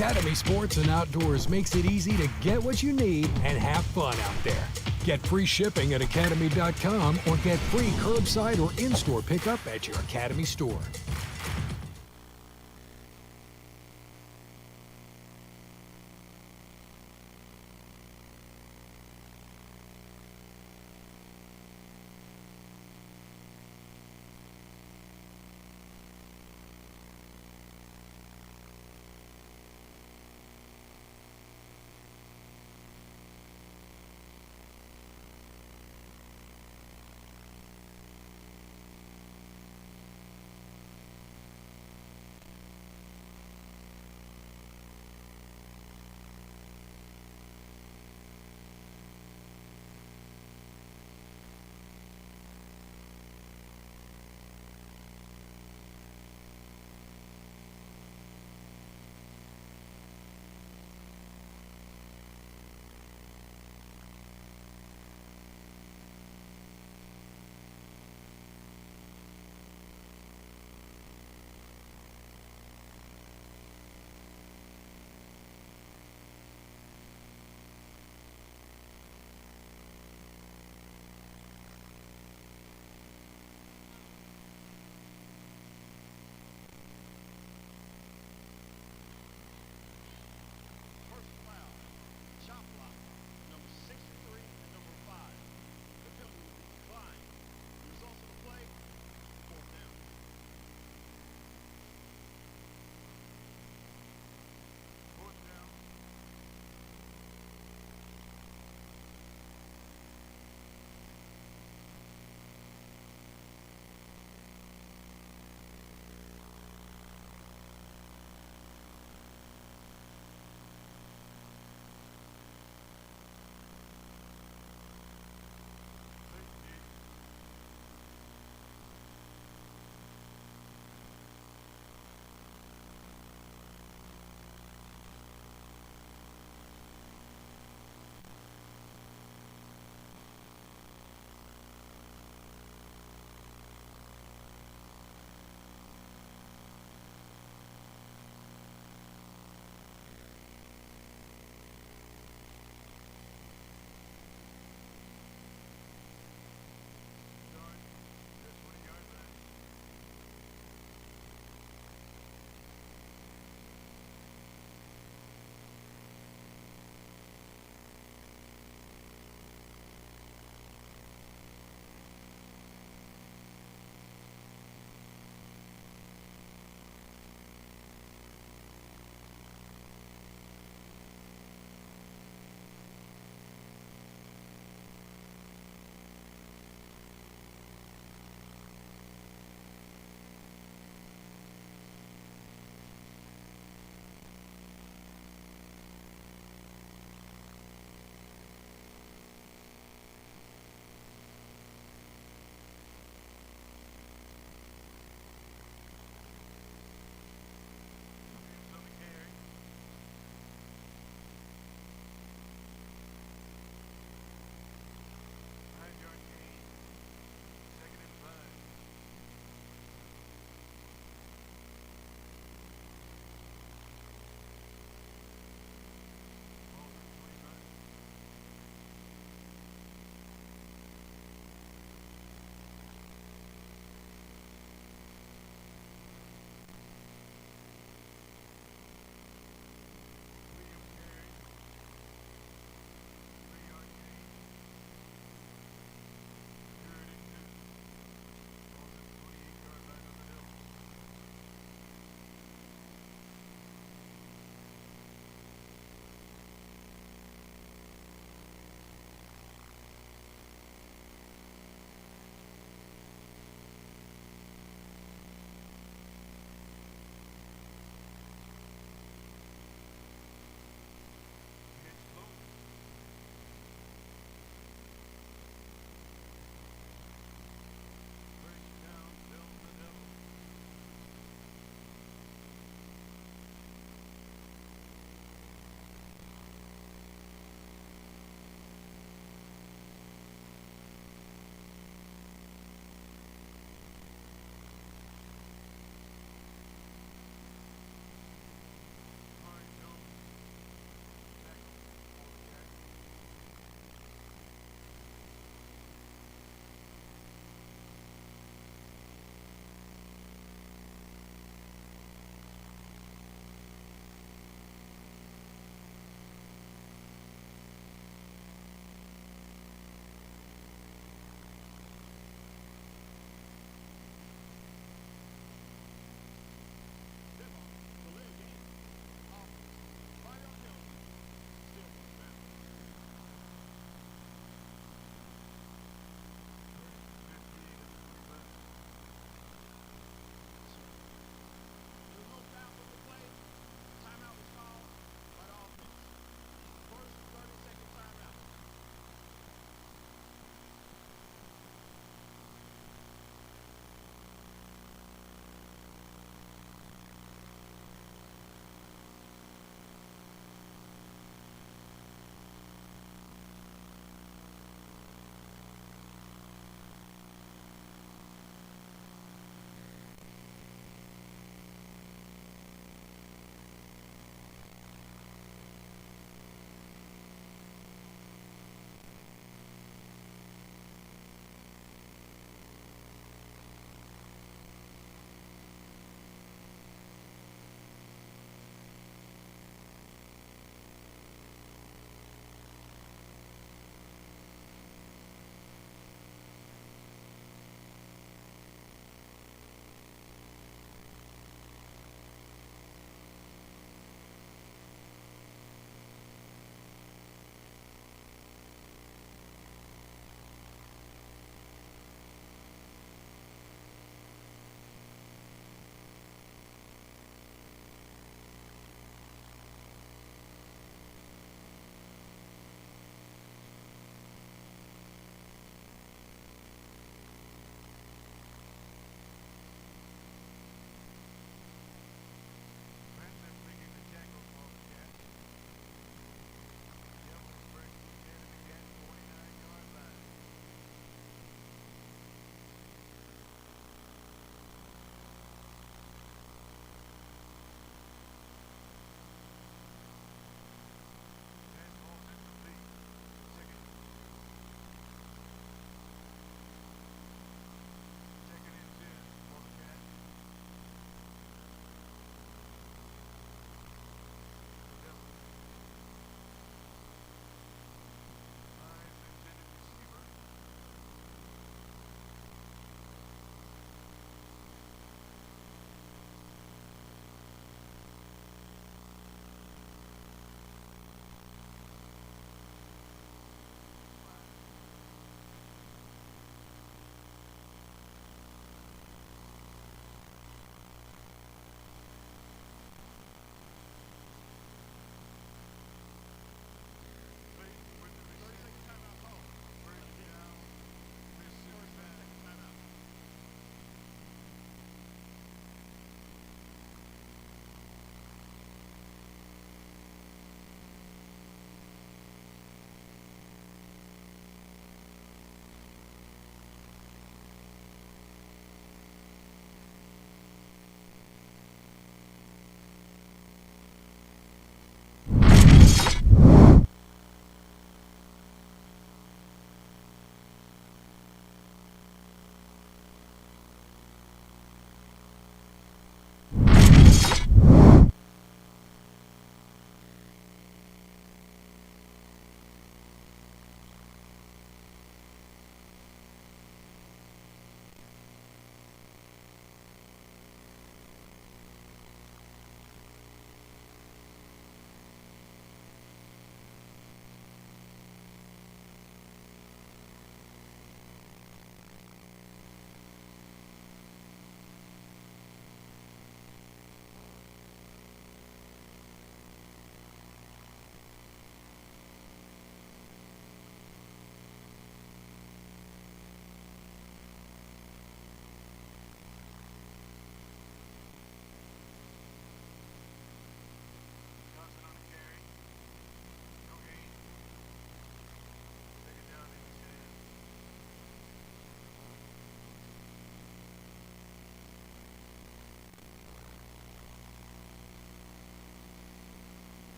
Academy Sports and Outdoors makes it easy to get what you need and have fun out there. Get free shipping at academy.com or get free curbside or in-store pickup at your Academy store.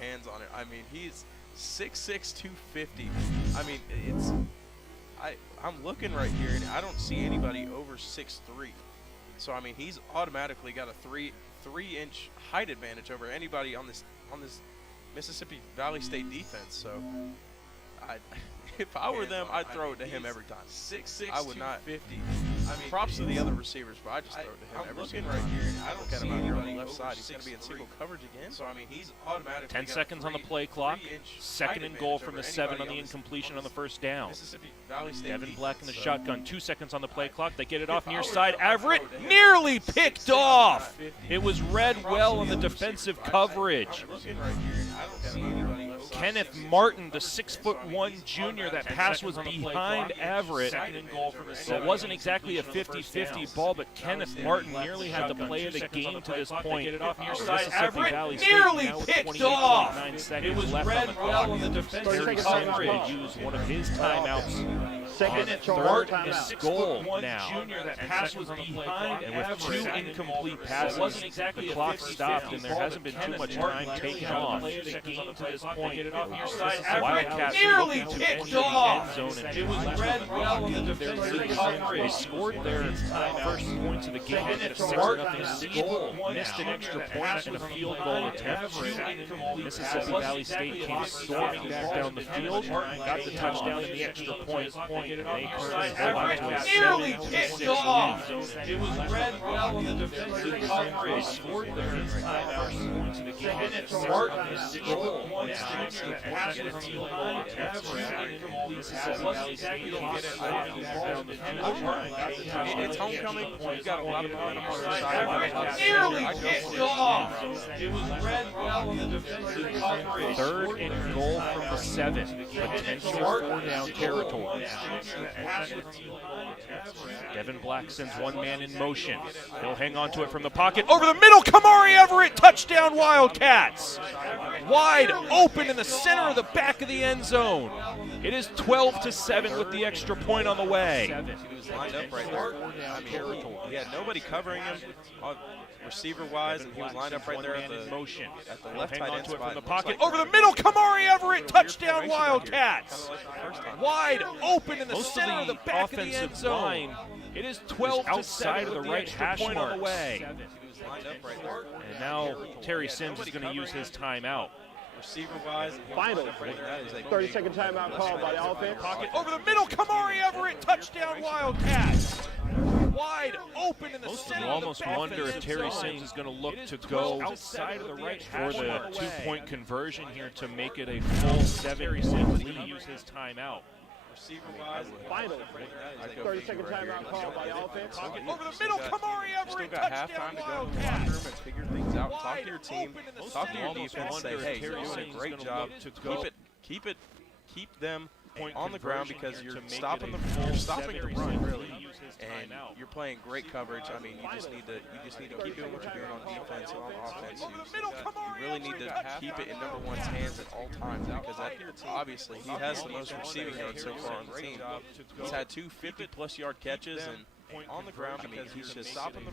Hands on it. I mean, he's 6'6", 250. I mean, it's I'm looking right here and I don't see anybody over 6'3". So I mean, he's automatically got a three-inch height advantage over anybody on this Mississippi Valley State defense. So if I were them, I'd throw it to him every time. 6'6", I would not. 250. props to the other receivers, but I just throw it to him. I'm looking right here, and I don't see anybody on the left side. He's going to be in single coverage again. So, I mean, he's automatically 10 seconds on the play clock. Second and goal from the 7 on the incompletion on the first down. Devin Black in the shotgun. 2 seconds on the play clock. They get it off near side. Everett nearly picked off. It was read well on the defensive coverage. Kenneth Martin, the 6'1" junior. That pass was behind Everett. So it wasn't exactly a 50-50 ball, but Kenneth Martin nearly had the play of the game to this point. Mississippi Valley State nearly picked off. It was read well on the defensive coverage. Used one of his timeouts. Kenneth Martin is goal now. That pass was behind, and with 2 incomplete passes, the clock stopped, and there hasn't been too much time taken off. Wildcats nearly picked off. It was read well on the defensive coverage. They scored their first points of the game at a 6-0 lead. Missed an extra point and a field goal attempt. Mississippi Valley State came storming back down the field, got the touchdown and the extra point. They currently hold on to a 7-6 lead. It was read well on the defensive coverage. They scored their first points of the game at a 6-0 lead. It's homecoming. We've got a lot of momentum on our side. Nearly picked off. It was read well on the defensive coverage. 3rd and goal from the 7. Potential 4-down territory. Devin Black sends one man in motion. He'll hang on to it from the pocket. Over the middle, Kamari Everett, touchdown Wildcats. Wide open in the center of the back of the end zone. It is 12-7 with the extra point on the way. He was lined up right there. I mean, he had nobody covering him receiver-wise, and he was lined up right there at the left tight end spot. From the pocket. Over the middle, Kamari Everett, touchdown Wildcats. Wide open in the center of the back of the end zone. It is 12-7 outside of the right hash mark on the way. And now Terry Sims is going to use his timeout. Receiver-wise, final 30-second timeout called by the offense. Pocket over the middle, Kamari Everett, touchdown Wildcats. Wide open in the center. You almost wonder if Terry Sims is going to look to go outside of the right for the 2-point conversion here to make it a full 7-point lead. Use his timeout. Final 30-second timeout called by the offense. Over the middle, Kamari Everett, got halftime to go to the locker room and figure things out. Talk to your team, talk to your defense, say, hey, you're doing a great job. Keep them on the ground because you're stopping the run really, and you're playing great coverage. I mean, you just need to keep doing what you're doing on defense and on offense. You really need to keep it in number one's hands at all times because obviously he has the most receiving yards so far on the team. He's had 2 50-plus yard catches and on the ground. I mean, he's just stopping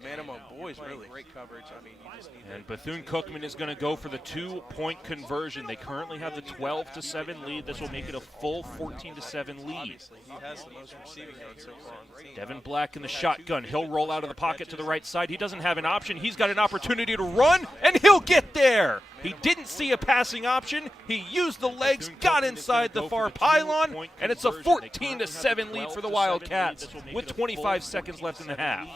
man among boys, really. Great coverage. I mean, you just need and Bethune-Cookman is going to go for the 2-point conversion. They currently have the 12-7 lead. This will make it a full 14-7 lead. He has the most receiving yards so far on the team. Devin Black in the shotgun. He'll roll out of the pocket to the right side. He doesn't have an option. He's got an opportunity to run, and he'll get there. He didn't see a passing option. He used the legs, got inside the far pylon, and it's a 14-7 lead for the Wildcats with 25 seconds left in the half.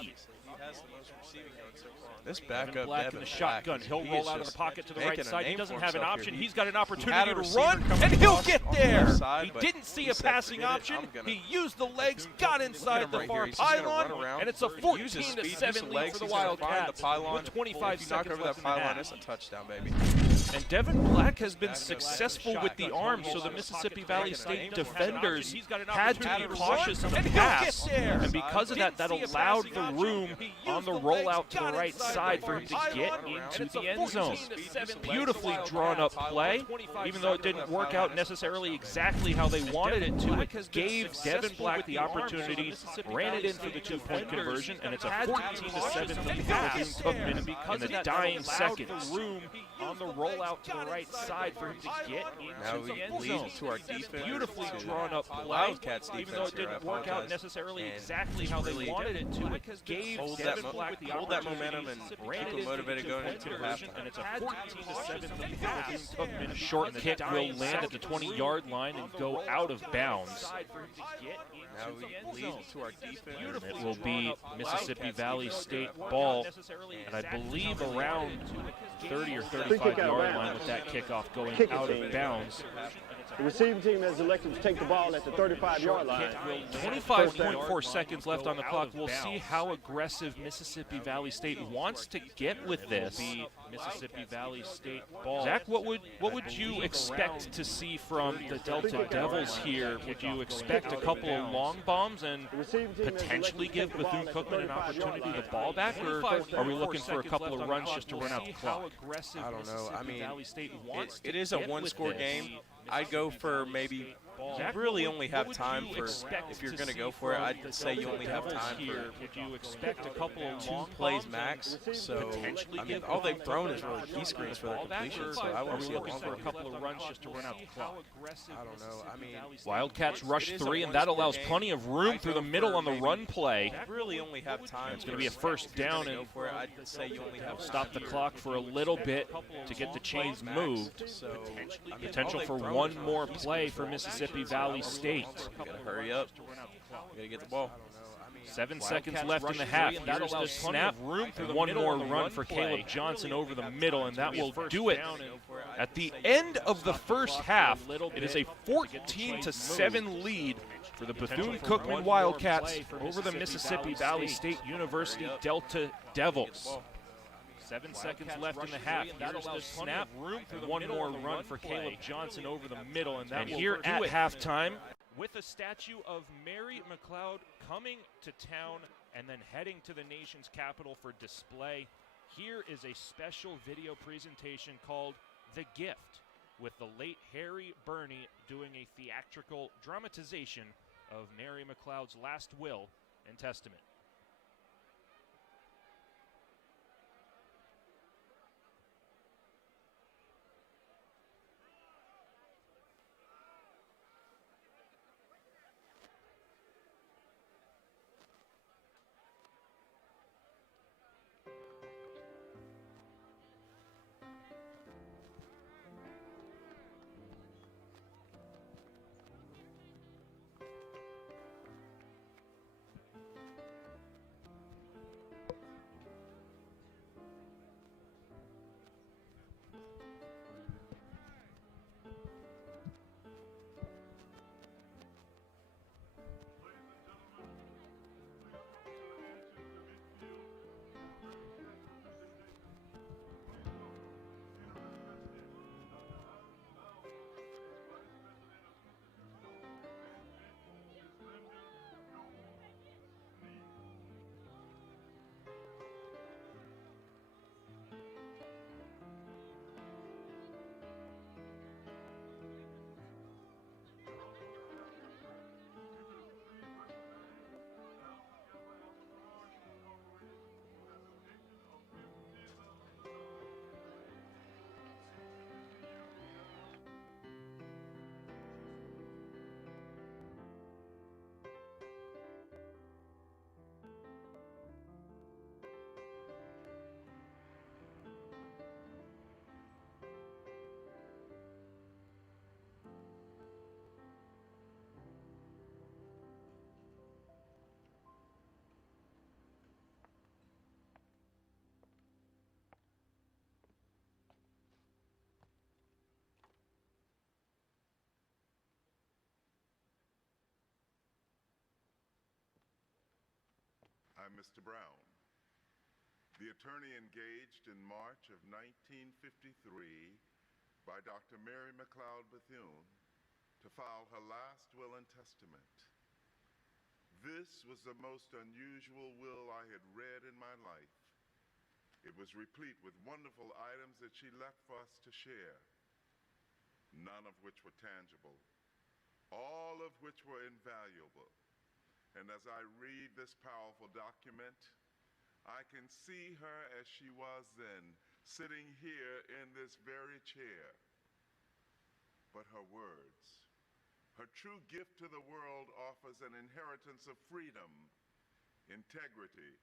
This backup Devin Black in the shotgun. He'll roll out of the pocket to the right side. He doesn't have an option. He's got an opportunity to run, and he'll get there. He didn't see a passing option. He used the legs, got inside the far pylon, and it's a 14-7 lead for the Wildcats with 25 seconds left in the half. That's a touchdown, baby. And Devin Black has been successful with the arm, so the Mississippi Valley State defenders had to be cautious in the pass. And because of that, that allowed the room on the rollout to the right side for him to get into the end zone. Beautifully drawn up play, even though it didn't work out necessarily exactly how they wanted it to. It gave Devin Black the opportunity, ran it in for the 2-point conversion, and it's a 14-7 lead for Bethune-Cookman in the dying seconds. On the rollout ball out to the right side for him to get Now into we the end lead zone. to our defense. Beautifully to drawn up play, Wildcats defense even though it here, didn't I work out apologize. necessarily And exactly how they really wanted it to. It gave hold Devin that, Black the hold that opportunity momentum and to keep them motivated going into halftime. and it's a 14-7 lead for Bethune-Cookman. Short kick will land at the 20-yard line and go out of bounds. Now we lead to our defense. It will be Mississippi Valley State ball, and I believe around 30 or 35-yard line with that kickoff going out of bounds. The receiving team has elected to take the ball at the 35-yard line. 25.4 seconds left on the clock. We'll see how aggressive Mississippi Valley State wants to get with this. Mississippi Valley State ball. Zach, what would you expect to see from the Delta Devils here? Would you expect a couple of long bombs and potentially give Bethune-Cookman an opportunity to ball back, or are we looking for a couple of runs just to run out the clock? I don't know. I mean, it is a one-score game. I'd go for maybe. You really only have time for, if you're going to go for it, I'd say you only have time for would you expect a couple of 2 plays max. So, I mean, all they've thrown is really key screens for their completion, so I won't see a long for a couple of runs just to run out the clock. I don't know. I mean, Wildcats rush 3, and that allows plenty of room through the middle on the run play. You really only have time. It's going to be a first down, and I'd say you only have stop the clock for a little bit to get the chains moved. So, Potential for one more play for Mississippi Valley State. Gotta hurry up. Gotta get the ball. 7 seconds left in the half. Here's the snap. And one more run for Caleb Johnson over the middle, and that will do it. At the end of the first half, it is a 14-7 lead for the Bethune-Cookman Wildcats over the Mississippi Valley State University Delta Devils. 7 seconds left in the half. Here's the snap. And one more run for Caleb Johnson over the middle, and that will do it. At halftime, with a statue of Mary McLeod coming to town and then heading to the nation's capital for display, here is a special video presentation called The Gift, with the late Harry Burney doing a theatrical dramatization of Mary McLeod's last will and testament. I'm Mr. Brown, the attorney engaged in March of 1953 by Dr. Mary McLeod Bethune to file her last will and testament. This was the most unusual will I had read in my life. It was replete with wonderful items that she left for us to share, none of which were tangible, all of which were invaluable. And as I read this powerful document, I can see her as she was then, sitting here in this very chair, but her words. Her true gift to the world offers an inheritance of freedom, integrity,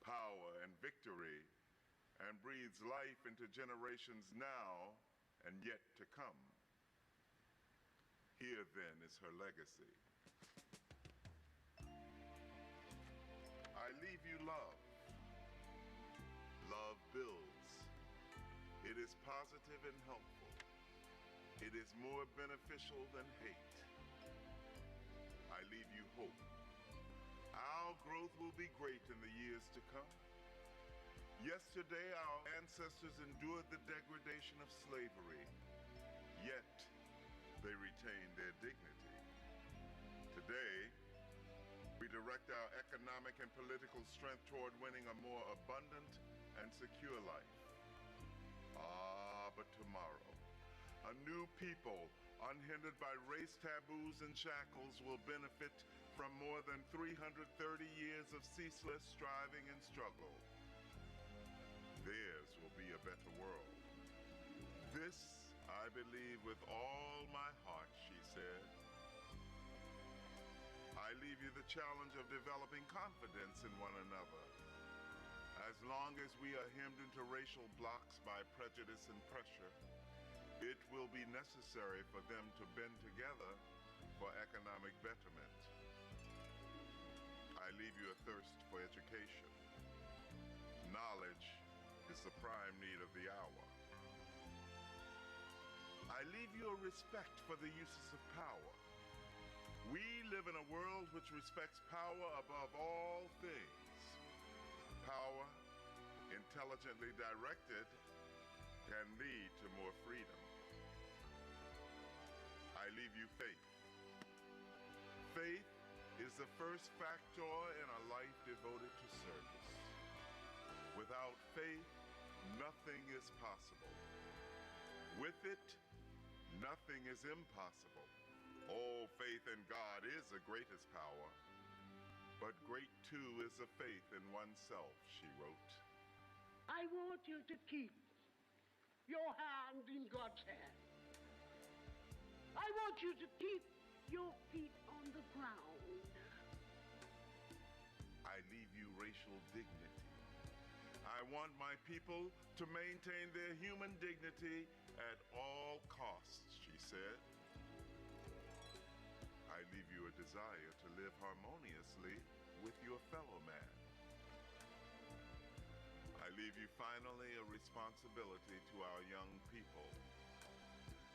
power, and victory, and breathes life into generations now and yet to come. Here then is her legacy. I leave you love. Love builds. It is positive and helpful. It is more beneficial than hate. I leave you hope. Our growth will be great in the years to come. Yesterday, our ancestors endured the degradation of slavery, yet they retained their dignity. Today, we direct our economic and political strength toward winning a more abundant and secure life. But tomorrow, a new people, unhindered by race taboos and shackles, will benefit from more than 330 years of ceaseless striving and struggle. Theirs will be a better world. This I believe with all my heart, she said. I leave you the challenge of developing confidence in one another. As long as we are hemmed into racial blocks by prejudice and pressure, it will be necessary for them to bend together for economic betterment. I leave you a thirst for education. Knowledge is the prime need of the hour. I leave you a respect for the uses of power. We live in a world which respects power above all things. Power, intelligently directed, can lead to more freedom. I leave you faith. Faith is the first factor in a life devoted to service. Without faith, nothing is possible. With it, nothing is impossible. Oh, faith in God is the greatest power. But great too is the faith in oneself, she wrote. I want you to keep your hand in God's hand. I want you to keep your feet on the ground. I leave you racial dignity. I want my people to maintain their human dignity at all costs, she said. I leave you a desire to live harmoniously with your fellow man. I leave you finally a responsibility to our young people.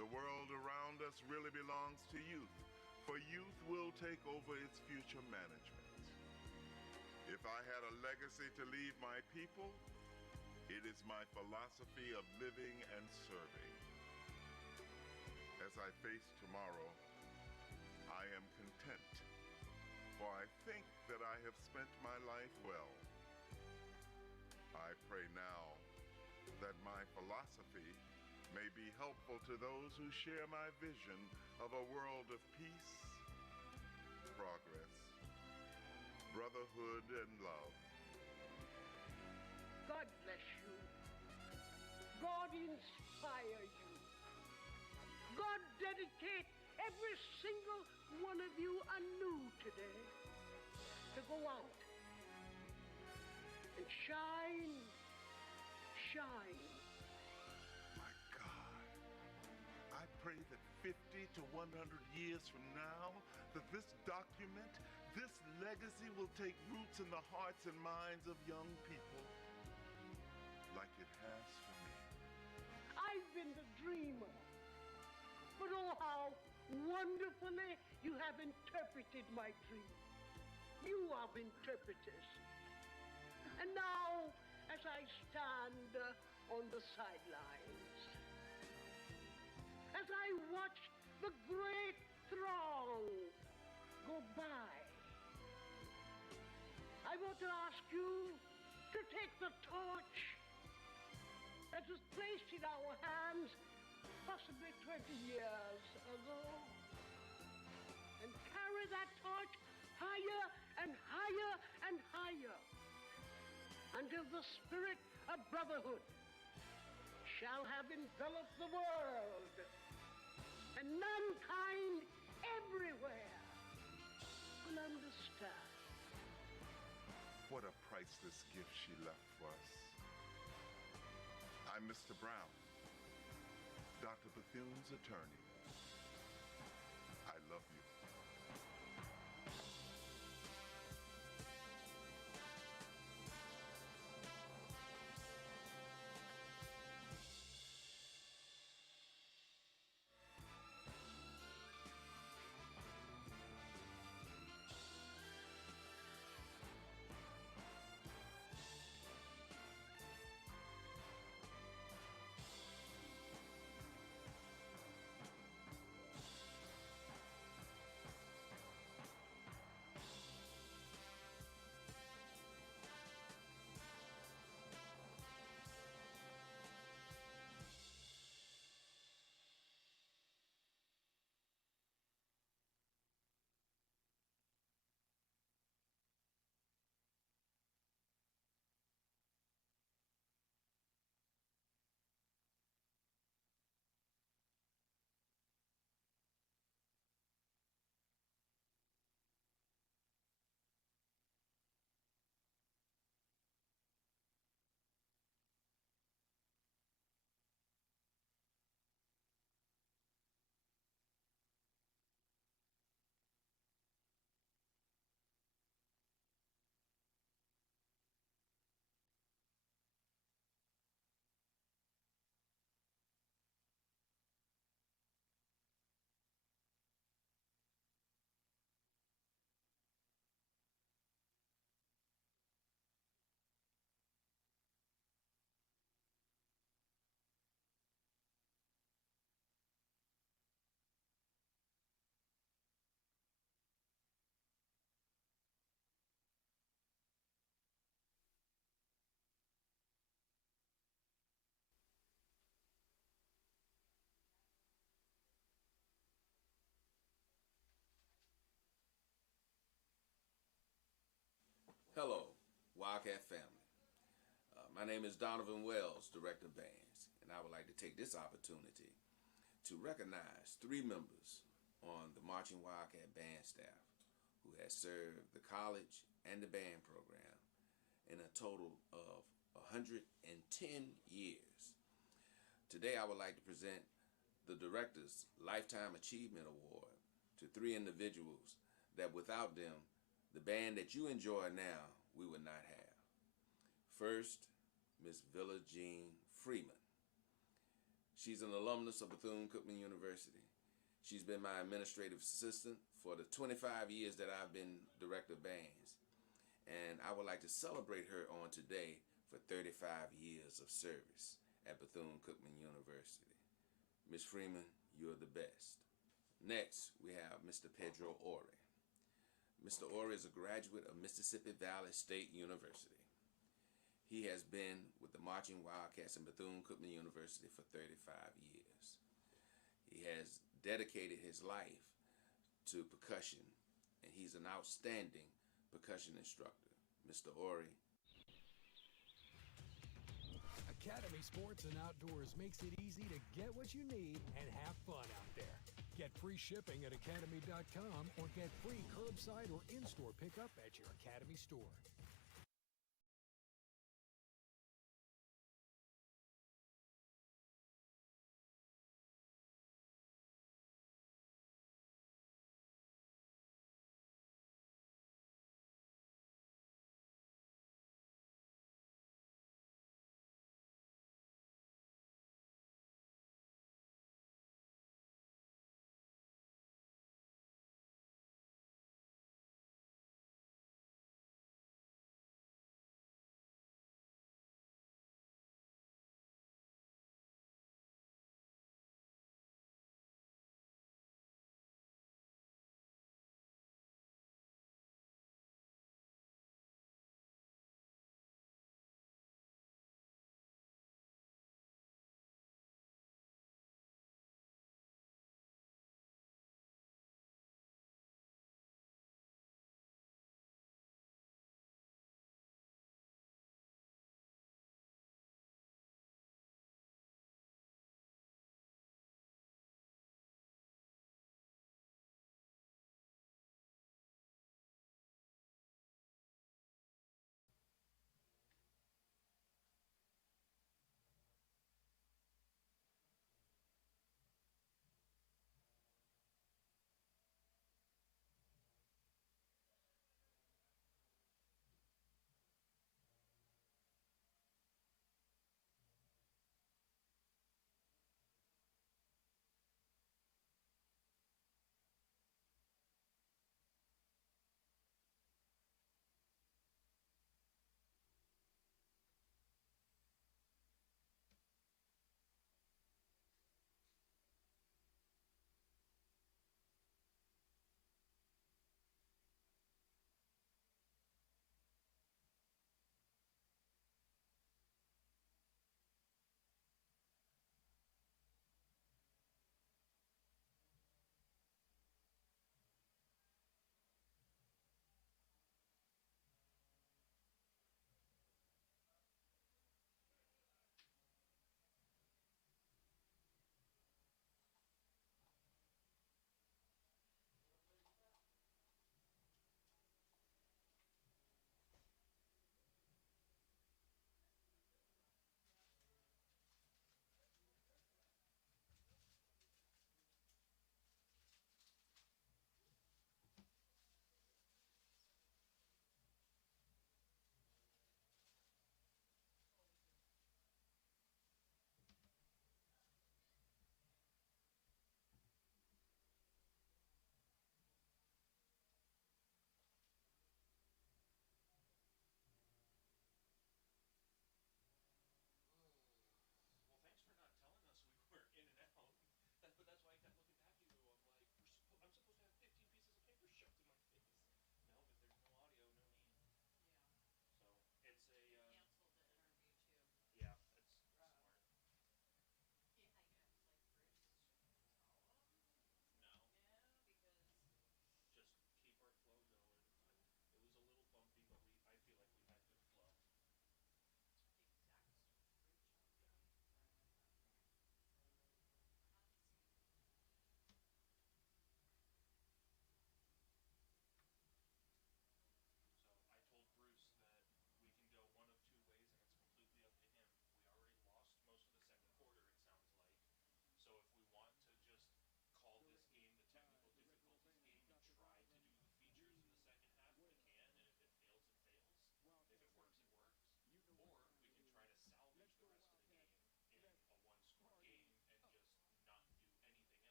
The world around us really belongs to youth, for youth will take over its future management. If I had a legacy to leave my people, it is my philosophy of living and serving. As I face tomorrow, I am content, for I think that I have spent my life well. I pray now that my philosophy may be helpful to those who share my vision of a world of peace, progress, brotherhood, and love. God bless you. God inspire you. God dedicate every single one of you anew today to go out and shine. My God, I pray that 50 to 100 years from now, that this document, this legacy will take roots in the hearts and minds of young people like it has for me. I've been the dreamer, but oh, how wonderfully you have interpreted my dream. You are interpreters. And now, as I stand on the sidelines, as I watch the great throng go by, I want to ask you to take the torch that was placed in our hands possibly 20 years ago, and carry that torch higher and higher and higher until the spirit of brotherhood shall have enveloped the world, and mankind everywhere will understand. What a priceless gift she left for us. I'm Mr. Brown, Dr. Bethune's attorney. I love you. Hello, Wildcat family. My name is Donovan Wells, Director of Bands, and I would like to take this opportunity to recognize 3 members on the Marching Wildcat band staff who has served the college and the band program in a total of 110 years. Today I would like to present the Director's Lifetime Achievement Award to 3 individuals that without them, the band that you enjoy now, we would not have. First, Miss Villa Jean Freeman. She's an alumnus of Bethune-Cookman University. She's been my administrative assistant for the 25 years that I've been Director of Bands. And I would like to celebrate her on today for 35 years of service at Bethune-Cookman University. Miss Freeman, you're the best. Next, we have Mr. Pedro Ore. Mr. Ore is a graduate of Mississippi Valley State University. He has been with the Marching Wildcats in Bethune-Cookman University for 35 years. He has dedicated his life to percussion, and he's an outstanding percussion instructor. Mr. Ore. Academy Sports and Outdoors makes it easy to get what you need and have fun out there. Get free shipping at academy.com or get free curbside or in-store pickup at your Academy store.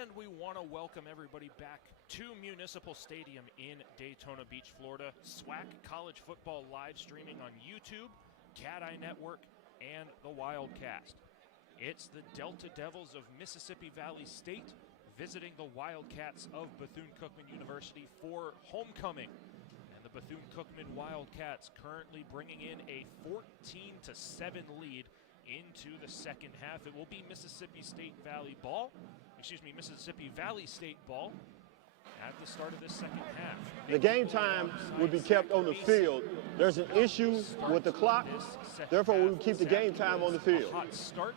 And we want to welcome everybody back to Municipal Stadium in Daytona Beach, Florida. SWAC College Football live streaming on YouTube, Cat Eye Network, and the Wildcast. It's the Delta Devils of Mississippi Valley State visiting the Wildcats of Bethune-Cookman University for homecoming. And the Bethune-Cookman Wildcats currently bringing in a 14-7 lead into the second half. It will be Mississippi Valley State ball at the start of this second half. The game time would be kept on the field. There's an issue with the clock, therefore we would keep the game time on the field. A hot start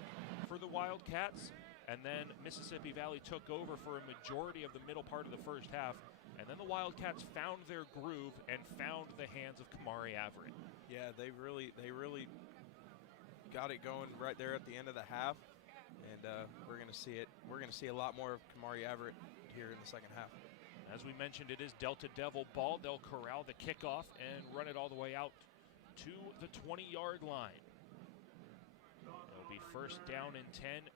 for the Wildcats, and then Mississippi Valley took over for a majority of the middle part of the first half, and then the Wildcats found their groove and found the hands of Kamari Everett. Yeah, they really got it going right there at the end of the half, and we're going to see it. We're going to see a lot more of Kamari Everett here in the second half. As we mentioned, it is Delta Devil ball. They'll corral the kickoff and run it all the way out to the 20-yard line. It'll be first down and 10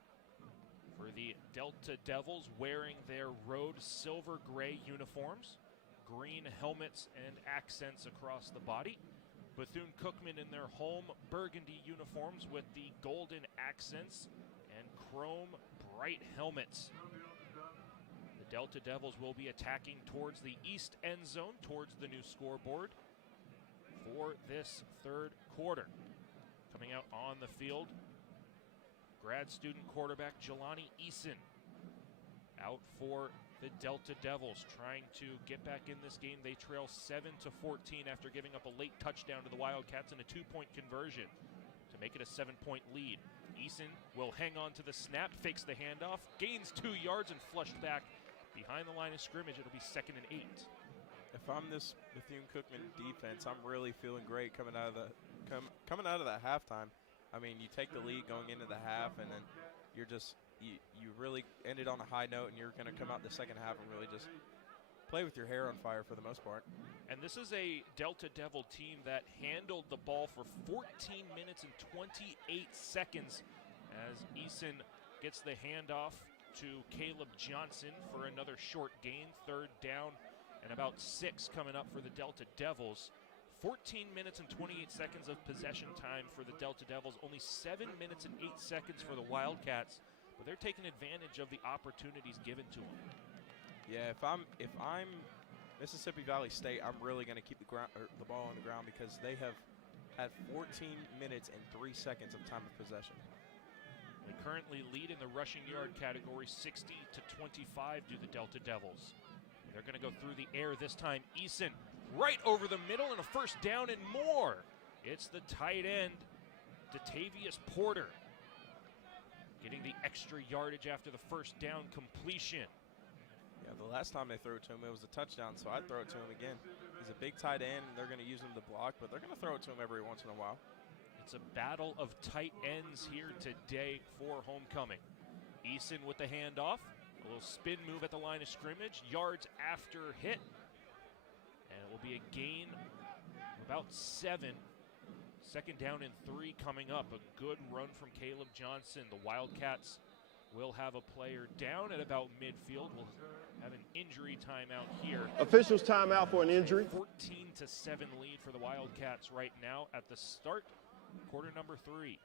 for the Delta Devils, wearing their road silver-gray uniforms, green helmets and accents across the body. Bethune-Cookman in their home burgundy uniforms with the golden accents and chrome bright helmets. The Delta Devils will be attacking towards the east end zone, towards the new scoreboard for this third quarter. Coming out on the field, grad student quarterback Jelani Eason out for the Delta Devils, trying to get back in this game. They trail 7-14 after giving up a late touchdown to the Wildcats and a 2-point conversion to make it a 7-point lead. Eason will hang on to the snap, fakes the handoff, gains 2 yards and flushed back behind the line of scrimmage. It'll be 2nd and 8. If I'm this Bethune-Cookman defense, I'm really feeling great coming out of the halftime. I mean, you take the lead going into the half, and then you're just you really ended on a high note, and you're going to come out the second half and really just play with your hair on fire for the most part. And this is a Delta Devil team that handled the ball for 14 minutes and 28 seconds as Eason gets the handoff to Caleb Johnson for another short gain, 3rd down and about 6 coming up for the Delta Devils. 14 minutes and 28 seconds of possession time for the Delta Devils, only 7 minutes and 8 seconds for the Wildcats, but they're taking advantage of the opportunities given to them. Yeah, if I'm Mississippi Valley State, I'm really going to keep the ball on the ground because they have had 14 minutes and 3 seconds of time of possession. They currently lead in the rushing yard category, 60-25 do the Delta Devils. They're going to go through the air this time. Eason right over the middle and a first down and more. It's the tight end, Datavius Porter, getting the extra yardage after the first down completion. Yeah, the last time they threw it to him, it was a touchdown, so I'd throw it to him again. He's a big tight end, and they're going to use him to block, but they're going to throw it to him every once in a while. It's a battle of tight ends here today for homecoming. Eason with the handoff, a little spin move at the line of scrimmage, yards after hit, and it will be a gain of about 7. 2nd down and 3 coming up. A good run from Caleb Johnson. The Wildcats will have a player down at about midfield. We'll have an injury timeout here. Officials timeout for an injury. 14-7 lead for the Wildcats right now at the start, quarter number 3.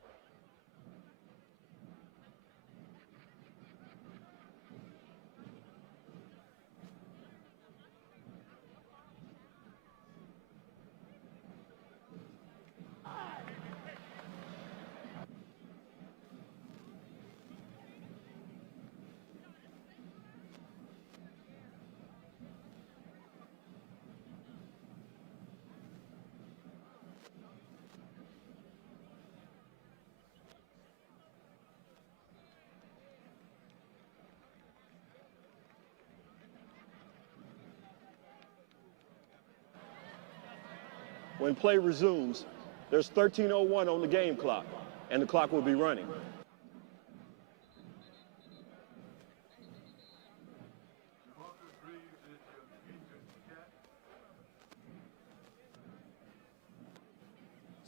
When play resumes, there's 13:01 on the game clock, and the clock will be running.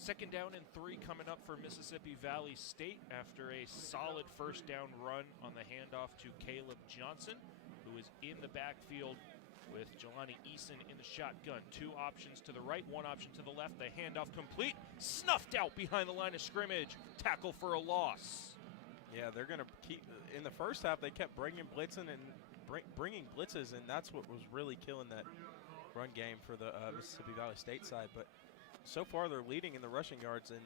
Second down and 3 coming up for Mississippi Valley State after a solid first down run on the handoff to Caleb Johnson, who is in the backfield with Jelani Eason in the shotgun. 2 options to the right, 1 option to the left. The handoff complete, snuffed out behind the line of scrimmage. Tackle for a loss. Yeah, they're going to keep – in the first half, they kept bringing blitzes, and that's what was really killing that run game for the Mississippi Valley State side. But so far, they're leading in the rushing yards, and,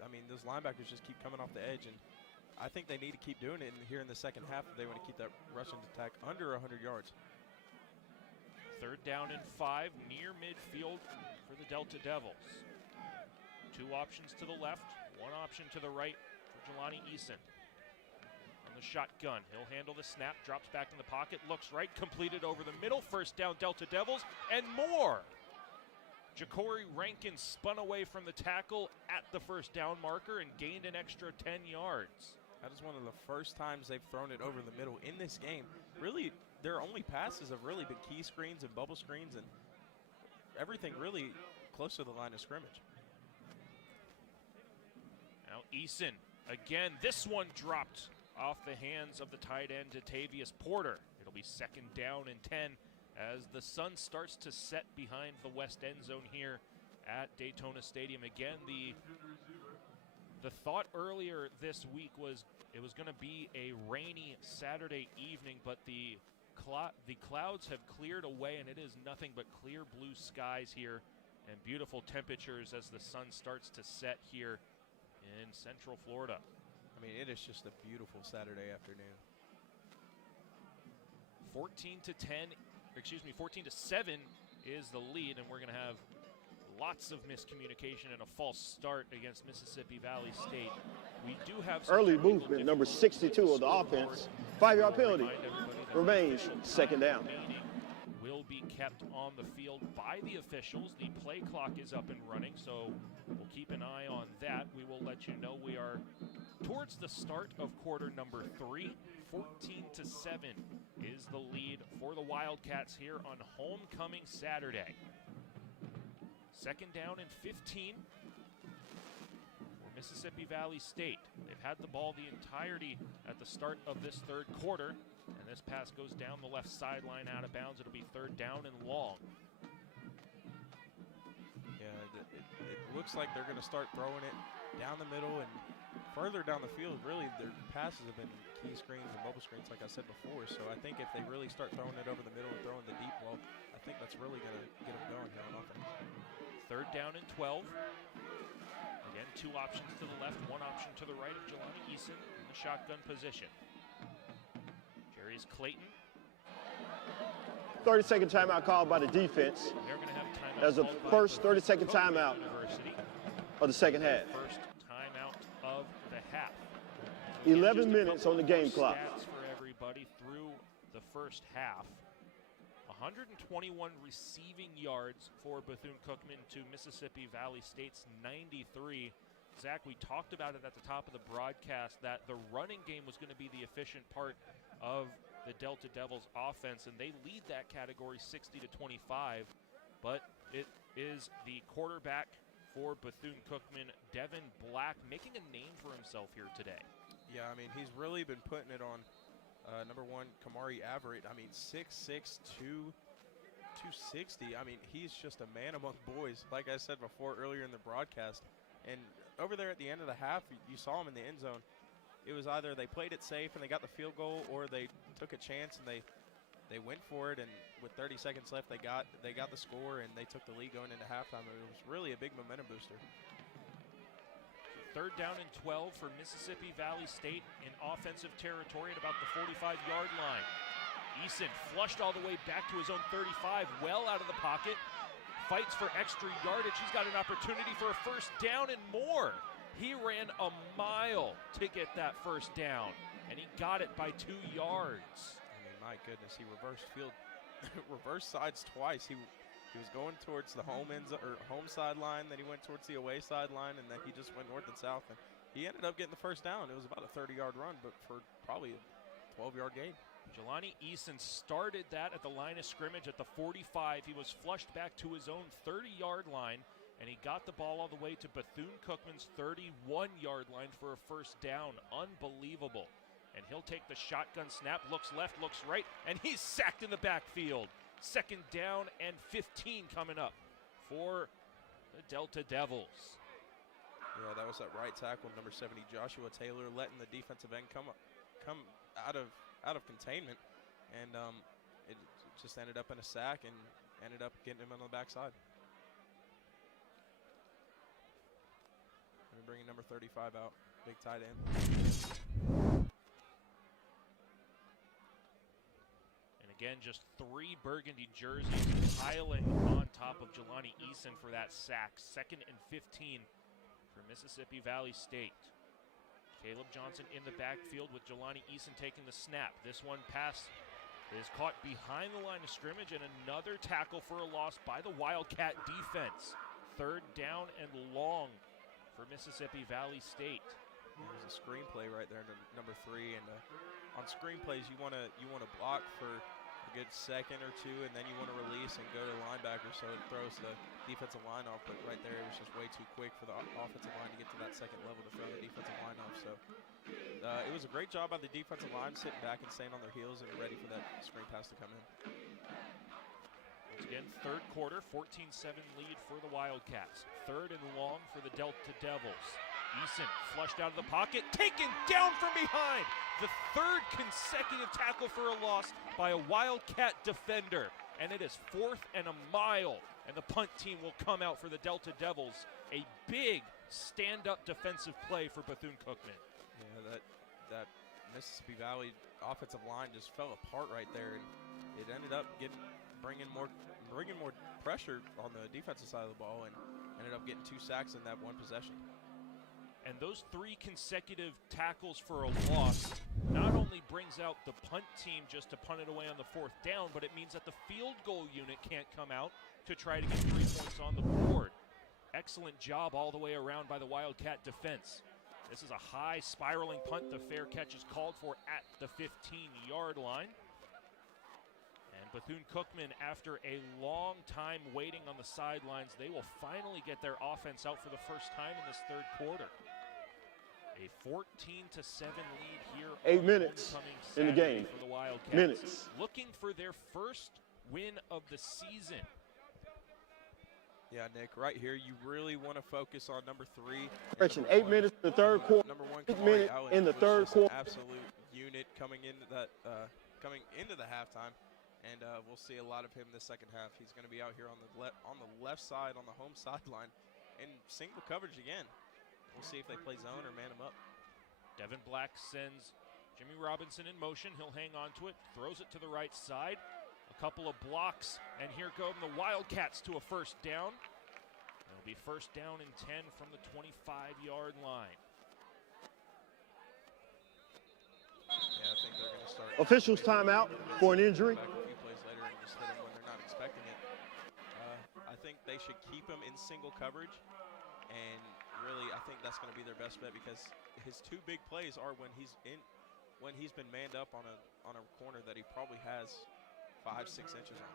I mean, those linebackers just keep coming off the edge, and I think they need to keep doing it here in the second half if they want to keep that rushing attack under 100 yards. Third down and 5, near midfield for the Delta Devils. 2 options to the left, 1 option to the right for Jelani Eason. On the shotgun, he'll handle the snap, drops back in the pocket, looks right, completed over the middle. First down, Delta Devils, and more. Ja'Cory Rankin spun away from the tackle at the first down marker and gained an extra 10 yards. That is one of the first times they've thrown it over the middle in this game. Really, their only passes have really been key screens and bubble screens and everything really close to the line of scrimmage. Now Eason, again, this one dropped off the hands of the tight end, Datavius Porter. It'll be second down and 10 as the sun starts to set behind the west end zone here at Daytona Stadium. Again, the thought earlier this week was it was going to be a rainy Saturday evening, but the clouds have cleared away, and it is nothing but clear blue skies here and beautiful temperatures as the sun starts to set here in Central Florida. I mean, it is just a beautiful Saturday afternoon. 14 to 7 is the lead, and we're going to have lots of miscommunication and a false start against Mississippi Valley State. We do have some early movement, number 62 of the offense. 5-yard penalty. Remains second down. Will be kept on the field by the officials. The play clock is up and running, so we'll keep an eye on that. We will let you know we are towards the start of quarter number 3. 14 to 7 is the lead for the Wildcats here on homecoming Saturday. Second down and 15 for Mississippi Valley State. They've had the ball the entirety at the start of this third quarter, and this pass goes down the left sideline out of bounds. It'll be third down and long. Yeah, it looks like they're going to start throwing it down the middle and further down the field. Really, their passes have been key screens and bubble screens, like I said before. So I think if they really start throwing it over the middle and throwing the deep ball, I think that's really going to get them going here on offense. Third down and 12. Again, 2 options to the left, 1 option to the right of Jelani Eason in the shotgun position. Jarius Clayton. 30-second timeout called by the defense. They're going to have timeout. That's the first 30-second timeout of the second half. First timeout of the half. 11 minutes on the game clock. Stats for everybody through the first half. 121 receiving yards for Bethune-Cookman to Mississippi Valley State's 93. Zach, we talked about it at the top of the broadcast that the running game was going to be the efficient part of the Delta Devils offense, and they lead that category 60 to 25. But it is the quarterback for Bethune-Cookman, Devin Black, making a name for himself here today. Yeah, I mean, he's really been putting it on number 1, Kamari Everett. I mean, 6'6", 260. I mean, he's just a man among boys, like I said before earlier in the broadcast. And over there at the end of the half, you saw him in the end zone. It was either they played it safe and they got the field goal, or they took a chance and they went for it. And with 30 seconds left, they got the score and they took the lead going into halftime. It was really a big momentum booster. Third down and 12 for Mississippi Valley State in offensive territory at about the 45-yard line. Eason flushed all the way back to his own 35, well out of the pocket. Fights for extra yardage. He's got an opportunity for a first down and more. He ran a mile to get that first down, and he got it by 2 yards. I mean, my goodness, he reversed sides twice. He was going towards the home sideline, then he went towards the away sideline, and then he just went north and south. And he ended up getting the first down. It was about a 30-yard run, but for probably a 12-yard gain. Jelani Eason started that at the line of scrimmage at the 45. He was flushed back to his own 30-yard line, and he got the ball all the way to Bethune-Cookman's 31-yard line for a first down. Unbelievable. And he'll take the shotgun snap, looks left, looks right, and he's sacked in the backfield. Second down and 15 coming up for the Delta Devils. Yeah, that was that right tackle, number 70, Joshua Taylor, letting the defensive end come out of containment, and it just ended up in a sack and ended up getting him on the backside. And bringing number 35 out, big tight end. And again, just 3 burgundy jerseys piling on top of Jelani Eason for that sack. 2nd and 15 for Mississippi Valley State. Caleb Johnson in the backfield with Jelani Eason taking the snap. This one pass is caught behind the line of scrimmage, and another tackle for a loss by the Wildcat defense. 3rd down and long for Mississippi Valley State. There's a screenplay right there to number 3, and on screenplays you want to block for a good second or two, and then you want to release and go to the linebacker, so it throws the defensive line off. But right there, it was just way too quick for the offensive line to get to that second level to throw the defensive line off. So it was a great job by the defensive line, sitting back and staying on their heels and ready for that screen pass to come in. Once again, 3rd quarter, 14-7 lead for the Wildcats. 3rd and long for the Delta Devils. Eason flushed out of the pocket, taken down from behind. The 3rd consecutive tackle for a loss by a Wildcat defender. And it is 4th and a mile. And the punt team will come out for the Delta Devils. A big stand-up defensive play for Bethune-Cookman. Yeah, that Mississippi Valley offensive line just fell apart right there, and it ended up bringing more pressure on the defensive side of the ball, and ended up getting 2 sacks in that one possession. And those 3 consecutive tackles for a loss not only brings out the punt team just to punt it away on the 4th down, but it means that the field goal unit can't come out to try to get 3 points on the board. Excellent job all the way around by the Wildcat defense. This is a high spiraling punt. The fair catch is called for at the 15-yard line. And Bethune-Cookman, after a long time waiting on the sidelines, they will finally get their offense out for the first time in this 3rd quarter. A 14-7 lead here. 8 minutes in the game. For the Wildcats. Minutes. Looking for their first win of the season. Yeah, Nick, right here, you really want to focus on number 3. 8 minutes in the 3rd quarter. Number 1, 8 minutes in the 3rd quarter. Absolute unit coming into the halftime, and we'll see a lot of him this second half. He's going to be out here on the left side, on the home sideline, in single coverage again. We'll see if they play zone or man him up. Devin Black sends Jimmy Robinson in motion. He'll hang on to it, throws it to the right side. A couple of blocks, and here come the Wildcats to a first down. It'll be first down and 10 from the 25-yard line. Yeah, I think they're going to start. Officials timeout for an injury. Back a few plays later and just hit him when they're not expecting it. I think they should keep him in single coverage, and really, I think that's going to be their best bet, because his 2 big plays are when he's been manned up on a corner that he probably has 5-6 inches on.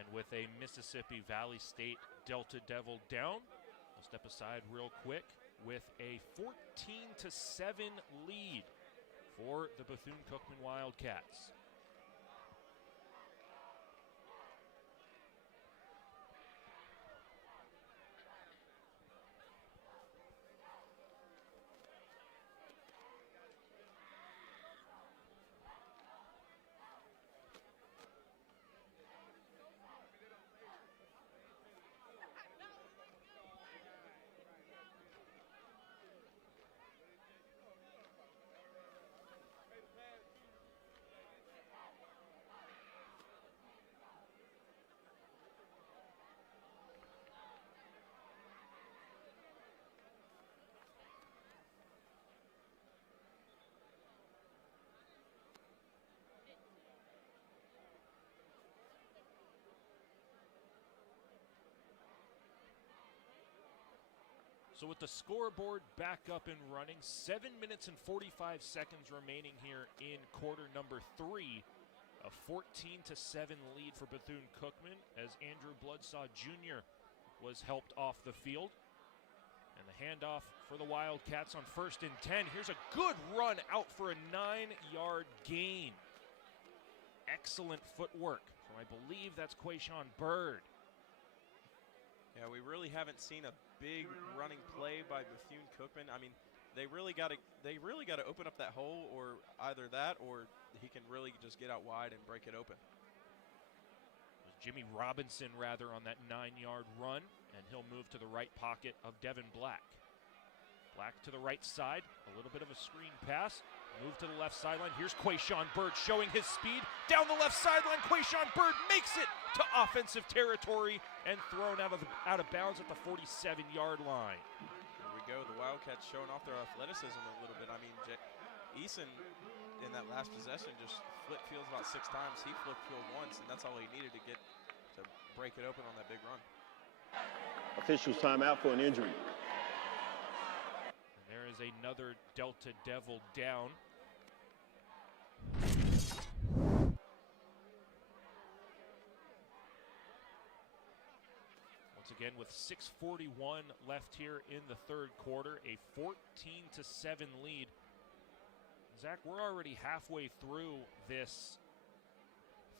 And with a Mississippi Valley State Delta Devil down, we'll step aside real quick with a 14-7 lead for the Bethune-Cookman Wildcats. So with the scoreboard back up and running, 7 minutes and 45 seconds remaining here in quarter number 3. A 14-7 lead for Bethune-Cookman as Andrew Bloodsaw Jr. was helped off the field. And the handoff for the Wildcats on 1st and 10. Here's a good run out for a 9-yard gain. Excellent footwork from, I believe that's Quayshawn Bird. Yeah, we really haven't seen a big running play by Bethune-Cookman. I mean, they really got to open up that hole, or either that or he can really just get out wide and break it open. It was Jimmy Robinson rather on that 9-yard run, and he'll move to the right pocket of Devin Black. Black to the right side, a little bit of a screen pass. Move to the left sideline. Here's Quayshawn Bird showing his speed. Down the left sideline, Quayshawn Bird makes it to offensive territory and thrown out of bounds at the 47-yard line. There we go. The Wildcats showing off their athleticism a little bit. I mean, Eason in that last possession just flipped fields about 6 times. He flipped field once, and that's all he needed to break it open on that big run. Officials timeout for an injury. And there is another Delta Devil down. Once again, with 6:41 left here in the third quarter, a 14-7 lead. Zach, we're already halfway through this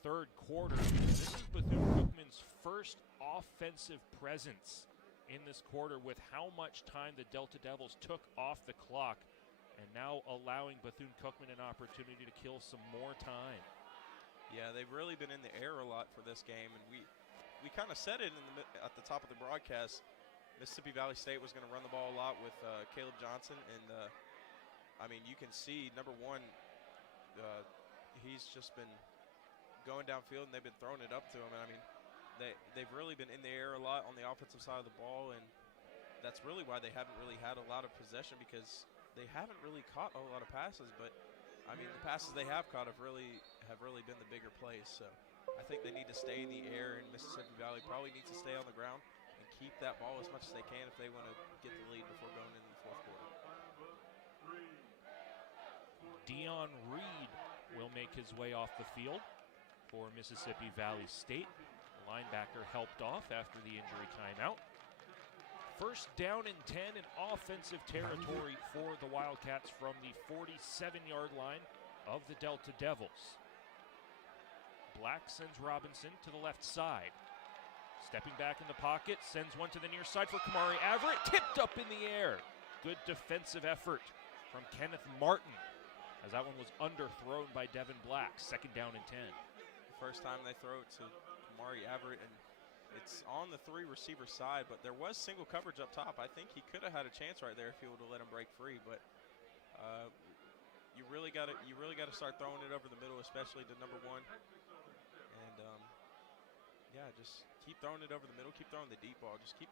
third quarter. This is Bethune-Cookman's first offensive presence in this quarter, with how much time the Delta Devils took off the clock, and now allowing Bethune-Cookman an opportunity to kill some more time. Yeah, they've really been in the air a lot for this game, and we kind of said it at the top of the broadcast. Mississippi Valley State was going to run the ball a lot with Caleb Johnson, and I mean, you can see, number one, he's just been going downfield, and they've been throwing it up to him. And I mean, they've really been in the air a lot on the offensive side of the ball, and that's really why they haven't really had a lot of possession, because they haven't really caught a lot of passes. But I mean, the passes they have caught have really been the bigger plays. So I think they need to stay in the air, and Mississippi Valley probably needs to stay on the ground and keep that ball as much as they can if they want to get the lead before going into the fourth quarter. Dion Reed will make his way off the field for Mississippi Valley State. The linebacker helped off after the injury timeout. First down and 10 in offensive territory for the Wildcats from the 47-yard line of the Delta Devils. Black sends Robinson to the left side. Stepping back in the pocket, sends one to the near side for Kamari Everett. Tipped up in the air. Good defensive effort from Kenneth Martin, as that one was underthrown by Devin Black. 2nd down and 10. First time they throw it to Kamari Everett, and it's on the 3 receiver side, but there was single coverage up top. I think he could have had a chance right there if he would have let him break free, but you really got to start throwing it over the middle, especially to number 1. And yeah, just keep throwing it over the middle, keep throwing the deep ball, just keep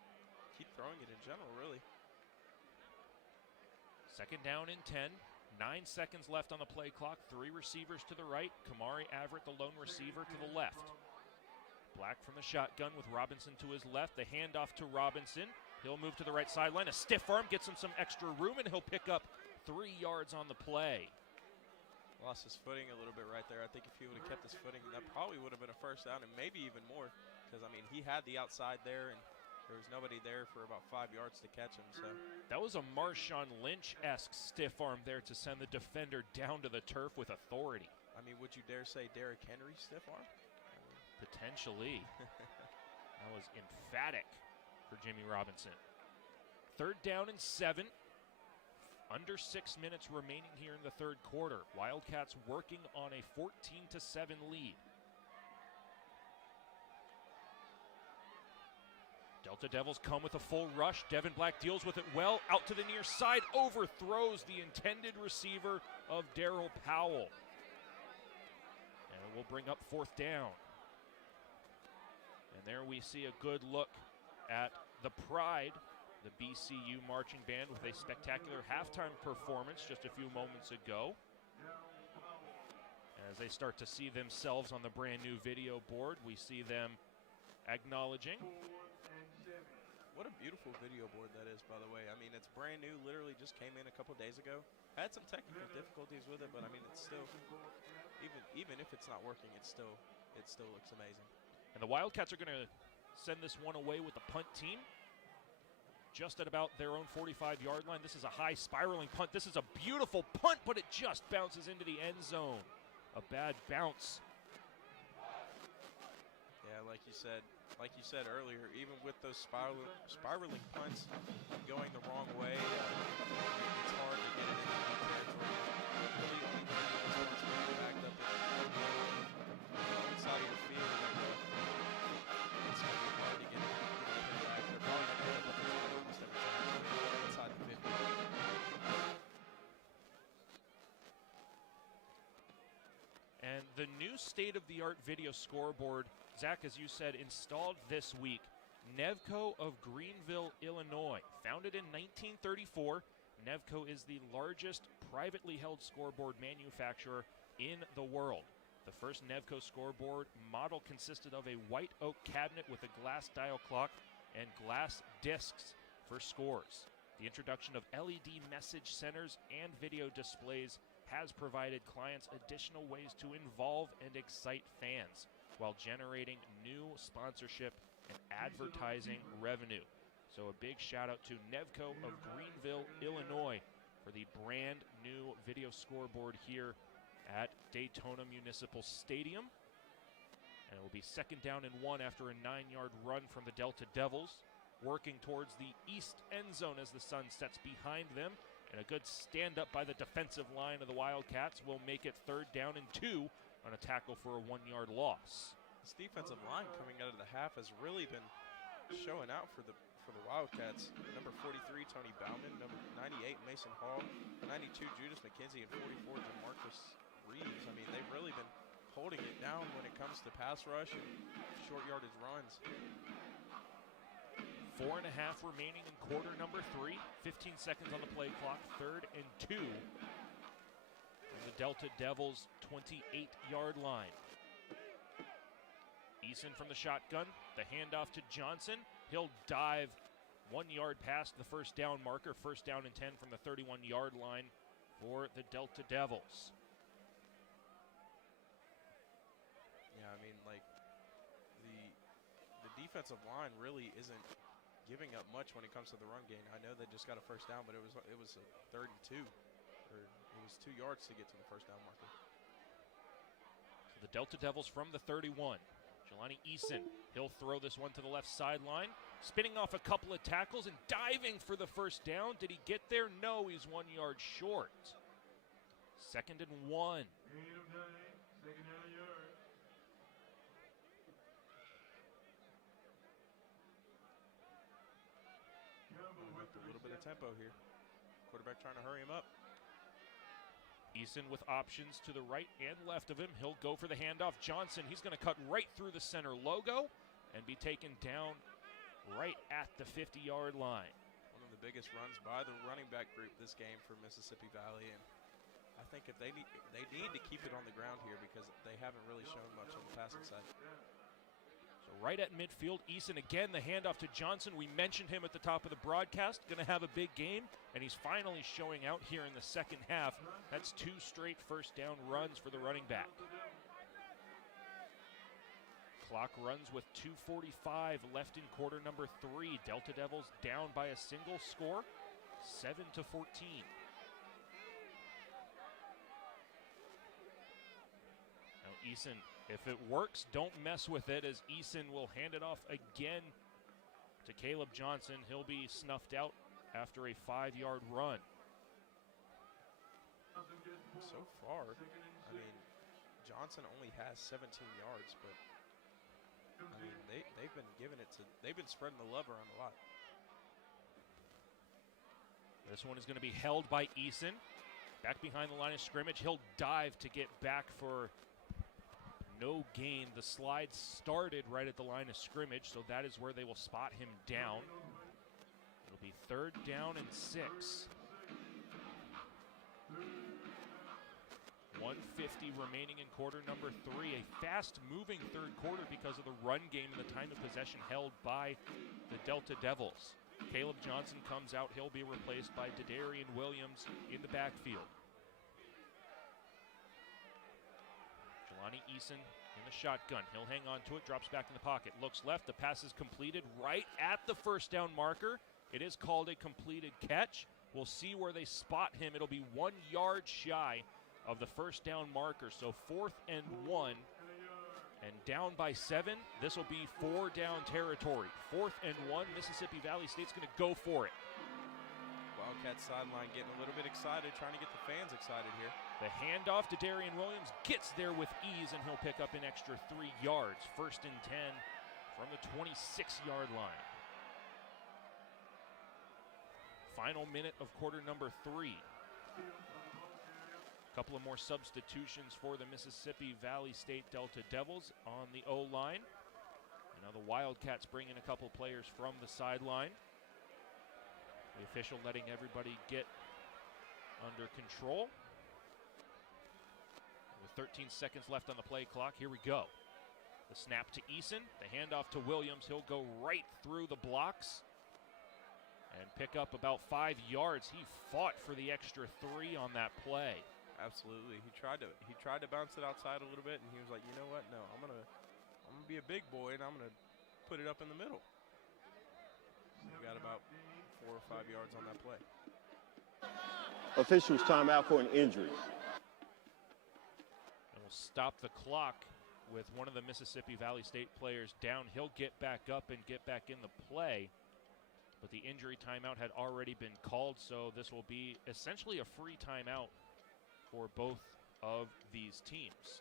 throwing it in general, really. 2nd down and 10. 9 seconds left on the play clock. 3 receivers to the right. Kamari Everett, the lone receiver, to the left. Black from the shotgun with Robinson to his left. The handoff to Robinson. He'll move to the right sideline. A stiff arm gets him some extra room, and he'll pick up 3 yards on the play. Lost his footing a little bit right there. I think if he would have kept his footing, that probably would have been a first down, and maybe even more, because, I mean, he had the outside there, and there was nobody there for about 5 yards to catch him. So that was a Marshawn Lynch-esque stiff arm there to send the defender down to the turf with authority. I mean, would you dare say Derrick Henry stiff arm? Potentially. That was emphatic for Jimmy Robinson. 3rd down and 7. Under 6 minutes remaining here in the third quarter. Wildcats working on a 14-7 lead. Delta Devils come with a full rush. Devin Black deals with it well. Out to the near side. Overthrows the intended receiver of Darrell Powell. And it will bring up 4th down. And there we see a good look at the Pride, the BCU marching band, with a spectacular halftime performance just a few moments ago. As they start to see themselves on the brand new video board, we see them acknowledging. What a beautiful video board that is, by the way. I mean, it's brand new, literally just came in a couple days ago. Had some technical difficulties with it, but I mean, it's still, even if it's not working, it still looks amazing. And the Wildcats are going to send this one away with the punt team. Just at about their own 45-yard line. This is a high spiraling punt. This is a beautiful punt, but it just bounces into the end zone. A bad bounce. Yeah, like you said earlier, even with those spiraling punts going the wrong way, it's hard to get it into the territory. Really only when this one's backed up inside of your field, it's going to be hard to get it back. They're probably going to end up almost every time inside the 50. And the new state-of-the-art video scoreboard, Zach, as you said, installed this week. Nevco of Greenville, Illinois. Founded in 1934, Nevco is the largest privately held scoreboard manufacturer in the world. The first Nevco scoreboard model consisted of a white oak cabinet with a glass dial clock and glass discs for scores. The introduction of LED message centers and video displays has provided clients additional ways to involve and excite fans while generating new sponsorship and advertising revenue. So a big shout out to Nevco of Greenville, Illinois for the brand new video scoreboard here at Daytona Municipal Stadium. And it will be 2nd down and 1 after a 9-yard run from the Delta Devils, working towards the east end zone as the sun sets behind them. And a good stand-up by the defensive line of the Wildcats will make it 3rd down and 2 on a tackle for a 1-yard loss. This defensive line coming out of the half has really been showing out for the Wildcats. Number 43, Tony Bauman. Number 98, Mason Hall. 92, Judas McKenzie. And 44, DeMarcus Reeves. I mean, they've really been holding it down when it comes to pass rush and short yardage runs. 4.5 remaining in quarter number 3. 15 seconds on the play clock. 3rd and 2. From the Delta Devils' 28-yard line. Eason from the shotgun. The handoff to Johnson. He'll dive 1 yard past the 1st down marker. 1st down and 10 from the 31-yard line for the Delta Devils. Yeah, I mean, like, the defensive line really isn't giving up much when it comes to the run game. I know they just got a 1st down, but it was a 3rd and 2, or it was 2 yards to get to the 1st down marker. So the Delta Devils from the 31. Jelani Eason, he'll throw this one to the left sideline, spinning off a couple of tackles and diving for the 1st down. Did he get there? No, he's 1 yard short. 2nd and 1. A little bit of tempo here. Quarterback trying to hurry him up. Eason with options to the right and left of him. He'll go for the handoff. Johnson, he's going to cut right through the center logo and be taken down right at the 50-yard line. One of the biggest runs by the running back group this game for Mississippi Valley, and I think if they need to keep it on the ground here because they haven't really shown much on the passing side. So right at midfield, Eason again, the handoff to Johnson. We mentioned him at the top of the broadcast, going to have a big game, and he's finally showing out here in the 2nd half. That's 2 straight 1st down runs for the running back. Clock runs with 2:45 left in quarter number 3. Delta Devils down by a single score, 7-14. Now Eason, if it works, don't mess with it, as Eason will hand it off again to Caleb Johnson. He'll be snuffed out after a 5-yard run. So far, I mean, Johnson only has 17 yards, but I mean, they've been giving it to, they've been spreading the love around a lot. This one is going to be held by Eason. Back behind the line of scrimmage. He'll dive to get back for no gain. The slide started right at the line of scrimmage, so that is where they will spot him down. It'll be 3rd down and 6. 1:50 remaining in quarter number 3. A fast-moving 3rd quarter because of the run game and the time of possession held by the Delta Devils. Caleb Johnson comes out. He'll be replaced by Dadarian Williams in the backfield. Jelani Eason In the shotgun, he'll hang on to it, drops back in the pocket, looks left, the pass is completed right at the first down marker. It is called a completed catch. We'll see where they spot him. It'll be 1 yard shy of the first down marker, so 4th and 1. And down by 7, this will be 4 down territory. 4th and 1, Mississippi Valley State's going to go for it. Wildcats sideline getting a little bit excited, trying to get the fans excited here. The handoff to Darian Williams gets there with ease, and he'll pick up an extra 3 yards. 1st and 10 from the 26-yard line. Final minute of quarter number 3. A couple of more substitutions for the Mississippi Valley State Delta Devils on the O-line. Now the Wildcats bring in a couple players from the sideline. The official letting everybody get under control. With 13 seconds left on the play clock, here we go. The snap to Eason, the handoff to Williams. He'll go right through the blocks and pick up about 5 yards. He fought for the extra 3 on that play. Absolutely. He tried to bounce it outside a little bit, and he was like, you know what? No, I'm gonna be a big boy, and I'm gonna put it up in the middle. He got about 4 or 5 yards on that play. Officials timeout for an injury. And we'll stop the clock with one of the Mississippi Valley State players down. He'll get back up and get back in the play. But the injury timeout had already been called, so this will be essentially a free timeout for both of these teams.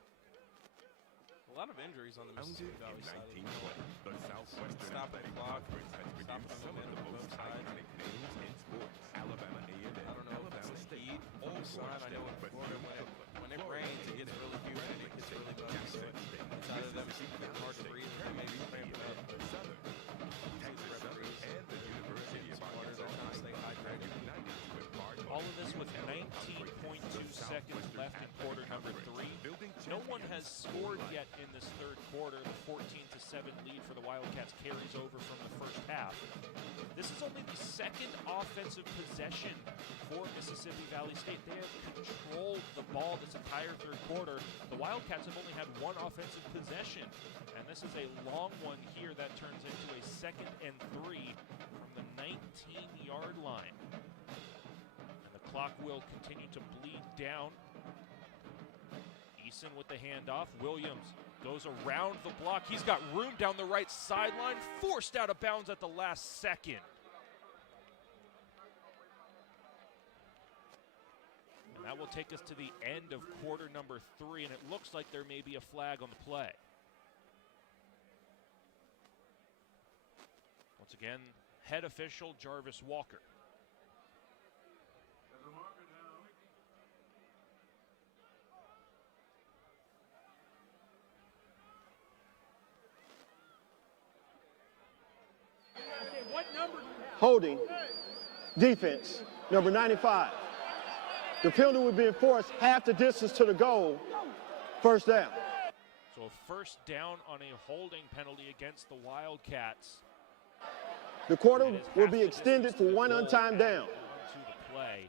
A lot of injuries on the Mississippi Valley side. The Southwestern Stop the clock. Stop produced the some of the momentum on most both sides. iconic names in sports. Alabama A&M, I don't know if Alabama that's the State, heat, all side. I know in Florida when it rains, it gets really humid and it gets really muggy. So it's either them it's hard to breathe or maybe cramping up. the Southern, Texas Southern, and the University of Arkansas trying to stay hydrated. united with Mark All of this with 19.2 seconds left in quarter number 3. No one has scored yet in this third quarter. The 14-7 lead for the Wildcats carries over from the first half. This is only the second offensive possession for Mississippi Valley State. They have controlled the ball this entire third quarter. The Wildcats have only had 1 offensive possession, and this is a long one here that turns into a 2nd and 3 from the 19-yard line. And the clock will continue to bleed down. Eason with the handoff. Williams goes around the block. He's got room down the right sideline, forced out of bounds at the last second. And that will take us to the end of quarter number 3, and it looks like there may be a flag on the play. Once again, head official Jarvis Walker. Holding, defense, number 95. The penalty would be enforced half the distance to the goal, 1st down. So a 1st down on a holding penalty against the Wildcats. The quarter will be extended for 1 untimed down. To the play.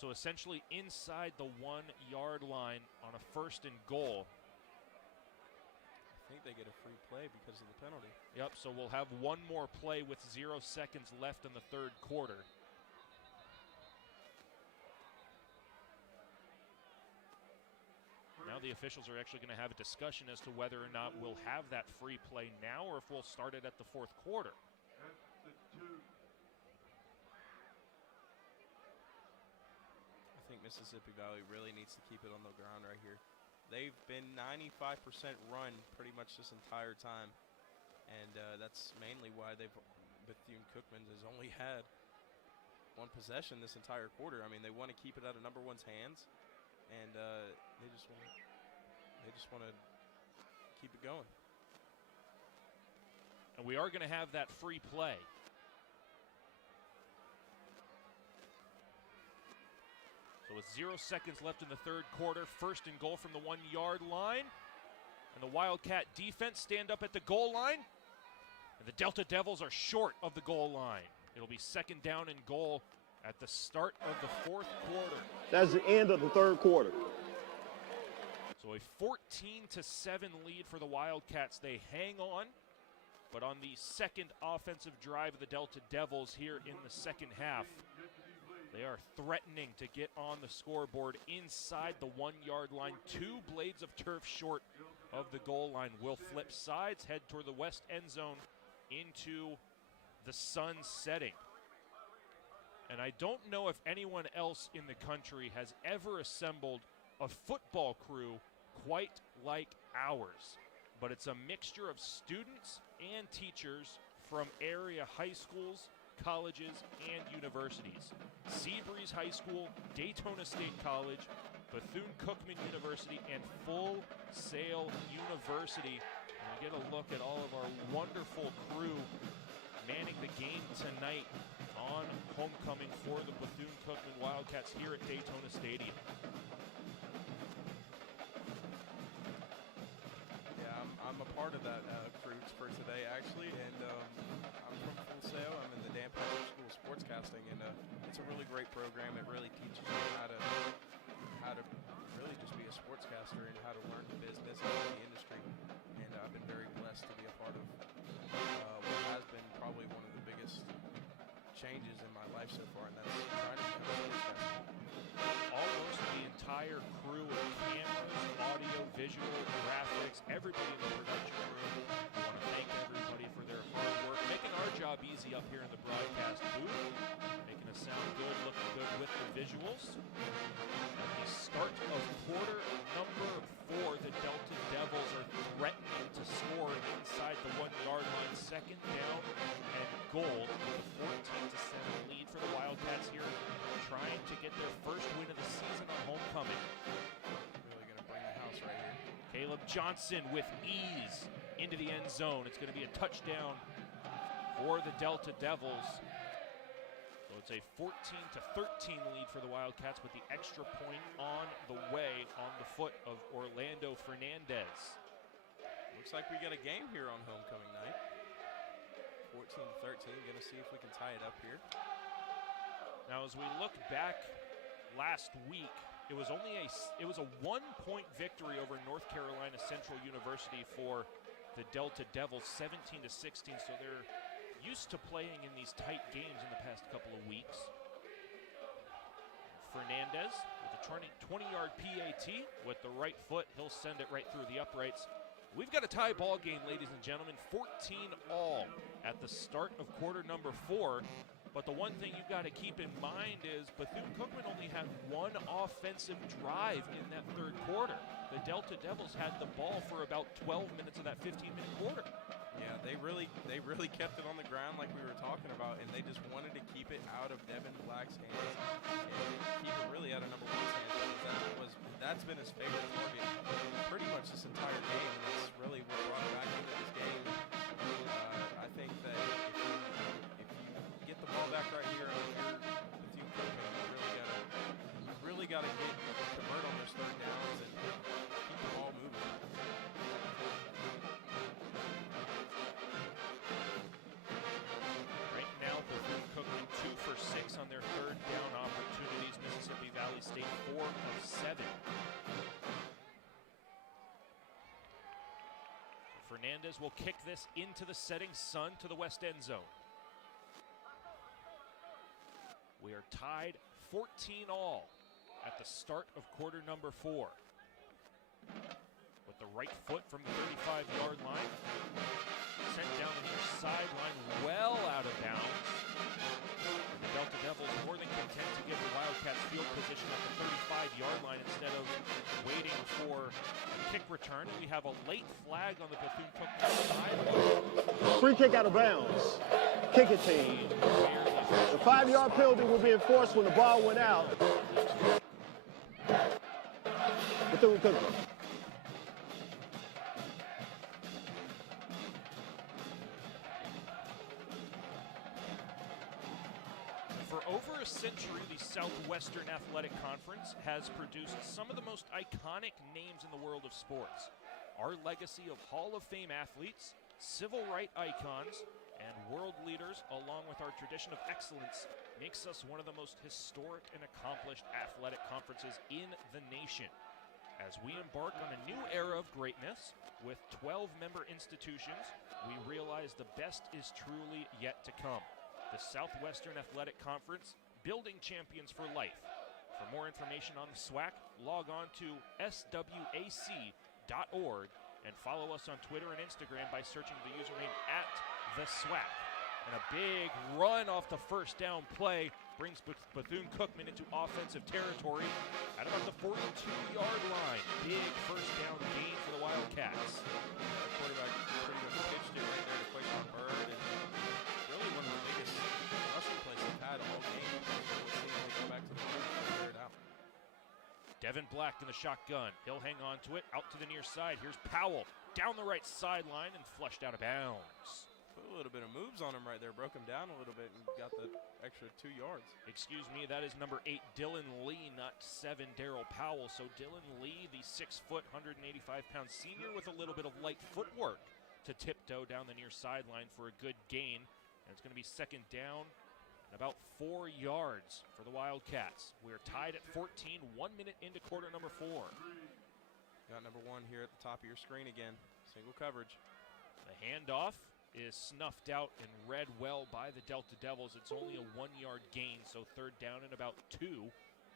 So essentially inside the 1-yard line on a 1st and goal. I think they get a free play because of the penalty. Yep, so we'll have 1 more play with 0 seconds left in the third quarter. Now the officials are actually going to have a discussion as to whether or not we'll have that free play now or if we'll start it at the 4th quarter. I think Mississippi Valley really needs to keep it on the ground right here. They've been 95% run pretty much this entire time, and that's mainly why Bethune-Cookman has only had 1 possession this entire quarter. I mean, they want to keep it out of number 1's hands, and they just want to keep it going. And we are going to have that free play. So with 0 seconds left in the third quarter, 1st and goal from the 1-yard line. And the Wildcat defense stand up at the goal line. And the Delta Devils are short of the goal line. It'll be 2nd down and goal at the start of the 4th quarter. That's the end of the third quarter. So a 14-7 lead for the Wildcats. They hang on, but on the second offensive drive of the Delta Devils here in the second half, they are threatening to get on the scoreboard inside the 1-yard line. 2 blades of turf short of the goal line. Will flip sides, head toward the west end zone into the sun setting. And I don't know if anyone else in the country has ever assembled a football crew quite like ours. But it's a mixture of students and teachers from area high schools, colleges, and universities. Seabreeze High School, Daytona State College, Bethune-Cookman University, and Full Sail University. And we get a look at all of our wonderful crew manning the game tonight on homecoming for the Bethune-Cookman Wildcats here at Daytona Stadium. Yeah, I'm a part of that crew for today, actually, and I'm from Full Sail. I'm in the Dan Patrick School of Sportscasting, and it's a really great program. It really teaches you how to really just be a sportscaster and how to learn the business and the industry. And I've been very blessed to be a part of what has been probably one of the biggest changes in my life so far, and that's trying to become a sportscaster. Almost the entire crew of cameras, audio, visual, graphics, everybody in the production room. We want to thank everybody for their hard work, making our job easy up here in the broadcast booth, making us sound good, looking good with the visuals. At the start of quarter number 4, the Delta Devils are threatening to score inside the 1-yard line. Second down and goal with a 14-7 lead for the Wildcats here, trying to get their first win of the season on homecoming. Really going to bring the house right here. Caleb Johnson with ease into the end zone. It's going to be a touchdown for the Delta Devils. So it's a 14-13 lead for the Wildcats with the extra point on the way on the foot of Orlando Fernandez. Looks like we got a game here on homecoming night. 14-13. Going to see if we can tie it up here. Now, as we look back last week, it was a 1-point victory over North Carolina Central University for the Delta Devils, 17-16. So they're used to playing in these tight games in the past couple of weeks. Fernandez with a 20-yard PAT with the right foot. He'll send it right through the uprights. We've got a tie ball game, ladies and gentlemen, 14-all at the start of quarter number 4. But the one thing you've got to keep in mind is Bethune-Cookman only had 1 offensive drive in that third quarter. The Delta Devils had the ball for about 12 minutes of that 15-minute quarter. Yeah, they really kept it on the ground like we were talking about, and they just wanted to keep it out of Devin Black's hands and keep it really out of number 1's hands. That's been his favorite target pretty much this entire game, and that's really what brought him back into this game. I think that if you get the ball back right here and you're Bethune-Cookman, you really got to convert on those third downs and keep the ball moving. Right now, Bethune-Cookman 2 for 6 on their third down opportunities. Mississippi Valley State 4 of 7. Fernandez will kick this into the setting sun to the west end zone. We are tied 14-all at the start of quarter number 4. With the right foot from the 35-yard line. Sent down the near sideline, well out of bounds. The Delta Devils more than content to give the Wildcats field position at the 35-yard line instead of waiting for a kick return. And we have a late flag on the Bethune-Cookman side. Free kick out of bounds. Kicking team. The 5-yard penalty will be enforced when the ball went out. Bethune-Cookman. For over a century, the Southwestern Athletic Conference has produced some of the most iconic names in the world of sports. Our legacy of Hall of Fame athletes, civil rights icons, and world leaders, along with our tradition of excellence, makes us one of the most historic and accomplished athletic conferences in the nation. As we embark on a new era of greatness with 12-member institutions, we realize the best is truly yet to come. The Southwestern Athletic Conference, building champions for life. For more information on the SWAC, log on to swac.org and follow us on Twitter and Instagram by searching the username @TheSWAC. And a big run off the first down play brings Bethune-Cookman into offensive territory at about the 42-yard line. Big first down gain for the Wildcats. The quarterback pretty much pitched it right there to Quayshawn Bird, and really one of the biggest rushing plays they've had all game. We'll see how we go back to the field and figure it out. Devin Black in the shotgun. He'll hang on to it, out to the near side. Here's Powell down the right sideline and flushed out of bounds. Put a little bit of moves on him right there, broke him down a little bit and got the extra 2 yards. Excuse me, that is number 8, Dylan Lee, not 7, Darryl Powell. So Dylan Lee, the 6-foot, 185-pound senior with a little bit of light footwork to tiptoe down the near sideline for a good gain. And it's going to be second down and about 4 yards for the Wildcats. We're tied at 14, 1 minute into quarter number 4. Got number 1 here at the top of your screen again. Single coverage. The handoff is snuffed out and read well by the Delta Devils. It's only a 1-yard gain, so third down and about 2,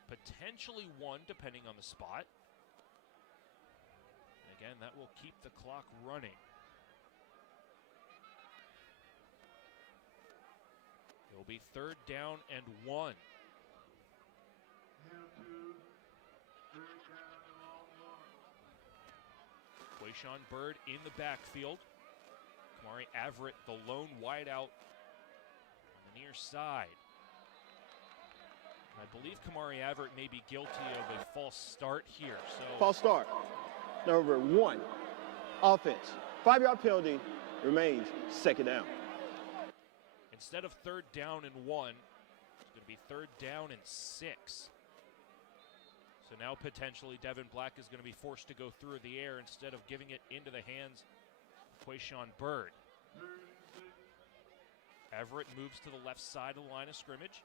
potentially 1 depending on the spot. And again, that will keep the clock running. It will be third down and 1. Quayshawn Bird in the backfield. Kamari Everett, the lone wideout on the near side. I believe Kamari Everett may be guilty of a false start here. So False start. Number 1, offense. 5-yard penalty, remains second down. instead of third down and 1, it's going to be third down and 6. So now potentially Devin Black is going to be forced to go through the air instead of giving it into the hands of Quayshawn Bird. Everett moves to the left side of the line of scrimmage.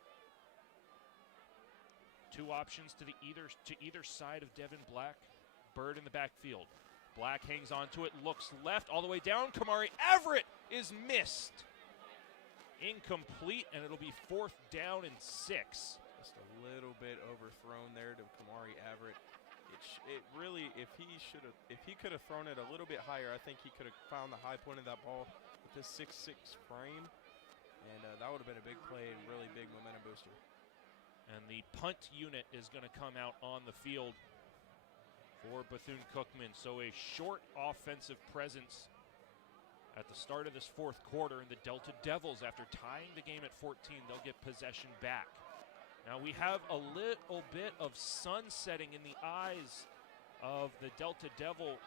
Two options to either side of Devin Black. Bird in the backfield. Black hangs onto it, looks left, all the way down. Kamari Everett is missed. Incomplete, and it'll be fourth down and 6. Just a little bit overthrown there to Kamari Everett. It really, if he could have thrown it a little bit higher, I think he could have found the high point of that ball with his 6'6" frame, and that would have been a big play and really big momentum booster. And the punt unit is going to come out on the field for Bethune-Cookman. So a short offensive presence at the start of this fourth quarter, and the Delta Devils, after tying the game at 14, they'll get possession back. Now we have a little bit of sun setting in the eyes of the Delta Devil,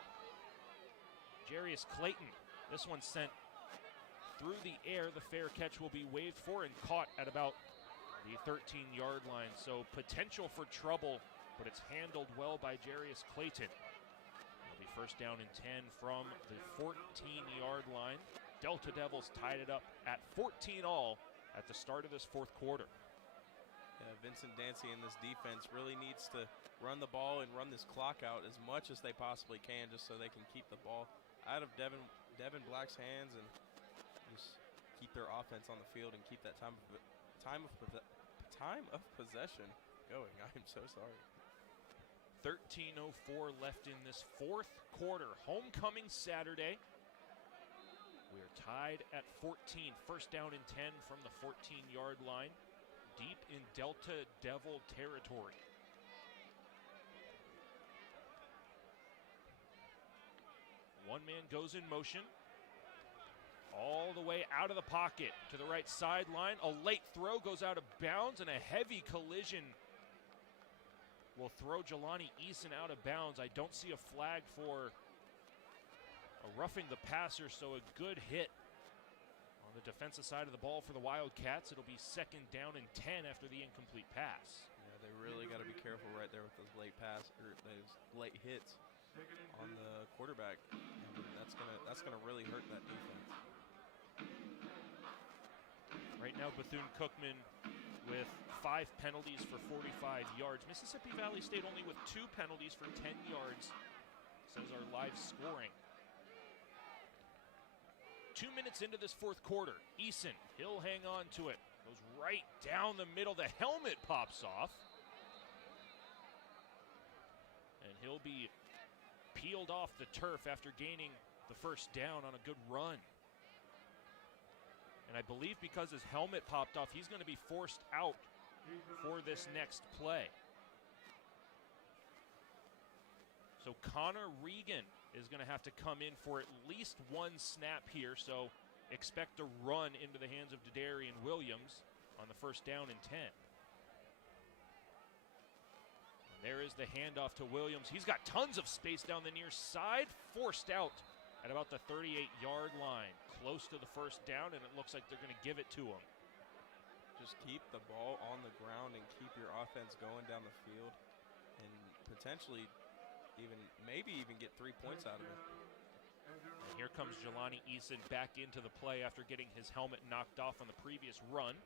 Jarius Clayton. This one sent through the air. The fair catch will be waved for and caught at about the 13-yard line. So potential for trouble, but it's handled well by Jarius Clayton. It'll be first down and 10 from the 14-yard line. Delta Devils tied it up at 14 all at the start of this fourth quarter. Vincent Dancy in this defense really needs to run the ball and run this clock out as much as they possibly can, just so they can keep the ball out of Devin Black's hands and just keep their offense on the field and keep that time of possession going. I'm so sorry. 13:04 left in this fourth quarter. Homecoming Saturday. We're tied at 14. First down and 10 from the 14-yard line. Deep in Delta Devil territory. One man goes in motion. All the way out of the pocket to the right sideline. A late throw goes out of bounds, and a heavy collision will throw Jelani Eason out of bounds. I don't see a flag for a roughing the passer, so a good hit on the defensive side of the ball for the Wildcats. It'll be second down and 10 after the incomplete pass. Yeah, they really got to be careful right there with those late those late hits on the quarterback. And that's gonna really hurt that defense. Right now, Bethune-Cookman with 5 penalties for 45 yards. Mississippi Valley State only with 2 penalties for 10 yards, says our live scoring. 2 minutes into this fourth quarter, Eason, he'll hang on to it. Goes right down the middle. The helmet pops off. And he'll be peeled off the turf after gaining the first down on a good run. And I believe because his helmet popped off, he's going to be forced out for this next play. So Connor Regan is going to have to come in for at least one snap here, so expect a run into the hands of Dadarian Williams on the first down and 10. And there is the handoff to Williams. He's got tons of space down the near side, forced out at about the 38-yard line, close to the first down, and it looks like they're going to give it to him. Just keep the ball on the ground and keep your offense going down the field and potentially maybe even get 3 points out of it. And here comes Jelani Eason back into the play after getting his helmet knocked off on the previous run.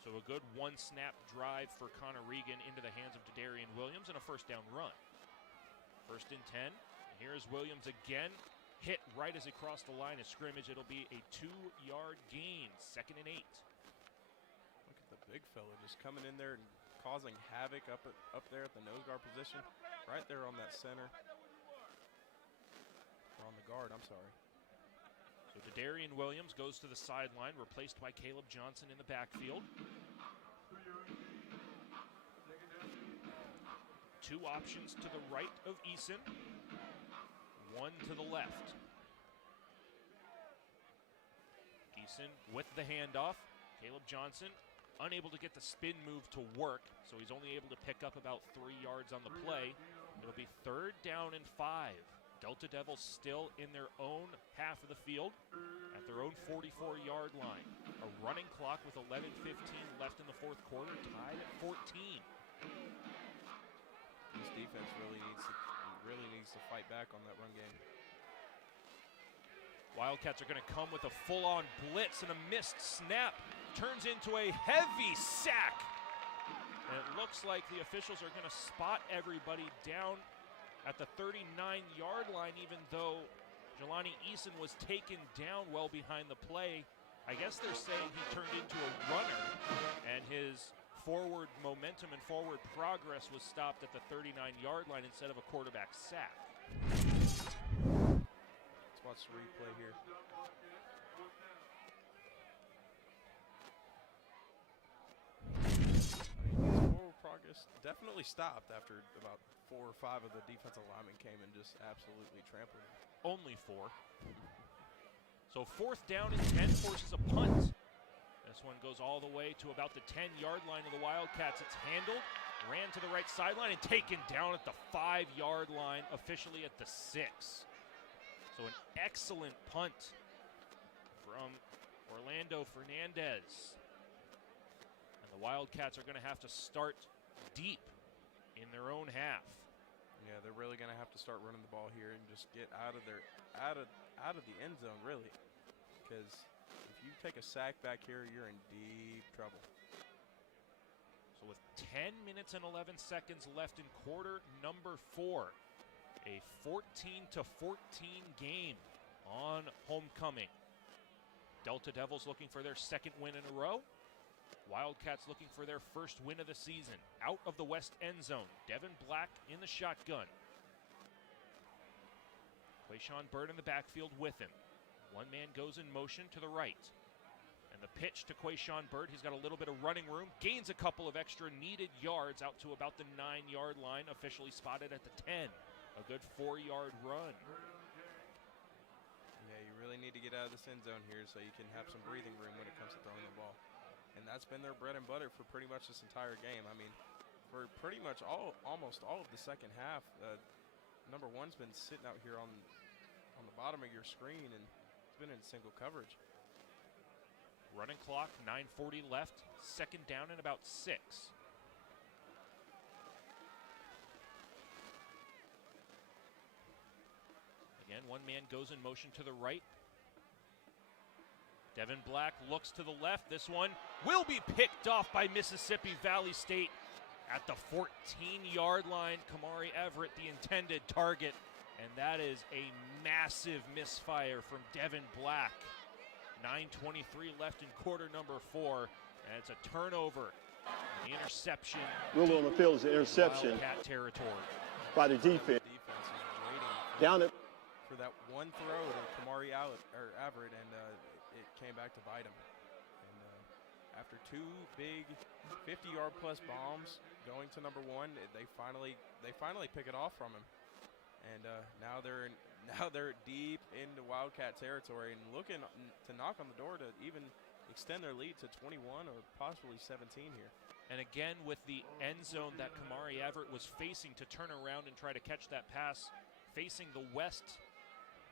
So a good one-snap drive for Connor Regan into the hands of Dadarian Williams and a first down run. First and 10. Here's Williams again. Hit right as he crossed the line of scrimmage. It'll be a 2-yard gain, 2nd and 8. Look at the big fella just coming in there and causing havoc up there at the nose guard position. Right there on that center. Or on the guard, I'm sorry. So Dadarian Williams goes to the sideline, replaced by Caleb Johnson in the backfield. 2 options to the right of Eason, 1 to the left. Eason with the handoff. Caleb Johnson unable to get the spin move to work, so he's only able to pick up about 3 yards on the play. It'll be 3rd down and 5. Delta Devils still in their own half of the field at their own 44-yard line. A running clock with 11:15 left in the fourth quarter, tied at 14. This defense really needs to fight back on that run game. Wildcats are going to come with a full-on blitz, and a missed snap turns into a heavy sack. And it looks like the officials are going to spot everybody down at the 39-yard line, even though Jelani Eason was taken down well behind the play. I guess they're saying he turned into a runner, and his forward momentum and forward progress was stopped at the 39-yard line instead of a quarterback sack. Let's watch the replay here. Forward progress definitely stopped after about 4 or 5 of the defensive linemen came and just absolutely trampled him. Only 4. So 4th down and 10 forces a punt. This one goes all the way to about the 10-yard line of the Wildcats. It's handled, ran to the right sideline, and taken down at the 5-yard line, officially at the 6. So an excellent punt from Orlando Fernandez. And the Wildcats are going to have to start deep in their own half. Yeah, they're really going to have to start running the ball here and just get out of the end zone, really. Because if you take a sack back here, you're in deep trouble. So with 10 minutes and 11 seconds left in quarter number 4, a 14-14 game on homecoming. Delta Devils looking for their 2nd win in a row. Wildcats looking for their first win of the season. Out of the west end zone, Devin Black in the shotgun. Quayshawn Bird in the backfield with him. One man goes in motion to the right. And the pitch to Quayshawn Bird, he's got a little bit of running room, gains a couple of extra needed yards out to about the 9-yard line, officially spotted at the 10. A good 4-yard run. Yeah, you really need to get out of this end zone here so you can have some breathing room when it comes to throwing the ball. And that's been their bread and butter for pretty much this entire game. I mean, for pretty much almost all of the second half, number 1's been sitting out here on the bottom of your screen, and it's been in single coverage. Running clock, 9:40 left, 2nd down and about 6. Again, one man goes in motion to the right. Devin Black looks to the left. This one will be picked off by Mississippi Valley State at the 14-yard line. Kamari Everett, the intended target, and that is a massive misfire from Devin Black. 9:23 left in quarter number 4, and it's a turnover. The interception. Rule on the field is an interception. Wildcat territory. By the defense. The defense is waiting Down it. for that one throw to Kamari Everett, and it came back to bite him. And after 2 big 50-yard plus bombs going to number 1, they finally pick it off from him. And now they're deep into Wildcat territory and looking to knock on the door to even extend their lead to 21 or possibly 17 here. And again, with the end zone that Kamari Everett was facing to turn around and try to catch that pass, facing the west,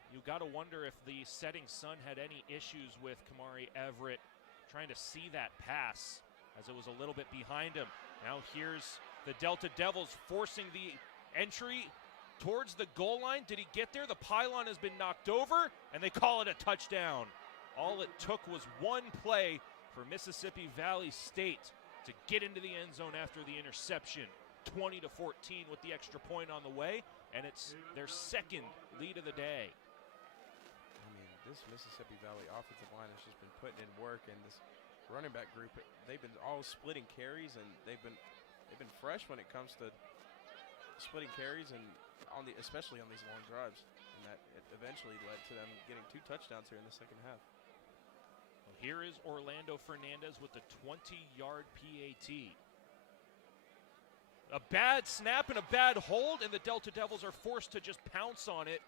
you got to wonder if the setting sun had any issues with Kamari Everett trying to see that pass, as it was a little bit behind him. Now here's the Delta Devils forcing the entry towards the goal line. Did he get there? The pylon has been knocked over, and they call it a touchdown. All it took was one play for Mississippi Valley State to get into the end zone after the interception. 20-14 with the extra point on the way, and it's their second lead of the day. I mean, this Mississippi Valley offensive line has just been putting in work, and this running back group, they've been all splitting carries, and they've been fresh when it comes to splitting carries, and especially on these long drives, and that it eventually led to them getting 2 touchdowns here in the second half. Well, here is Orlando Fernandez with the 20-yard PAT. A bad snap and a bad hold, and the Delta Devils are forced to just pounce on it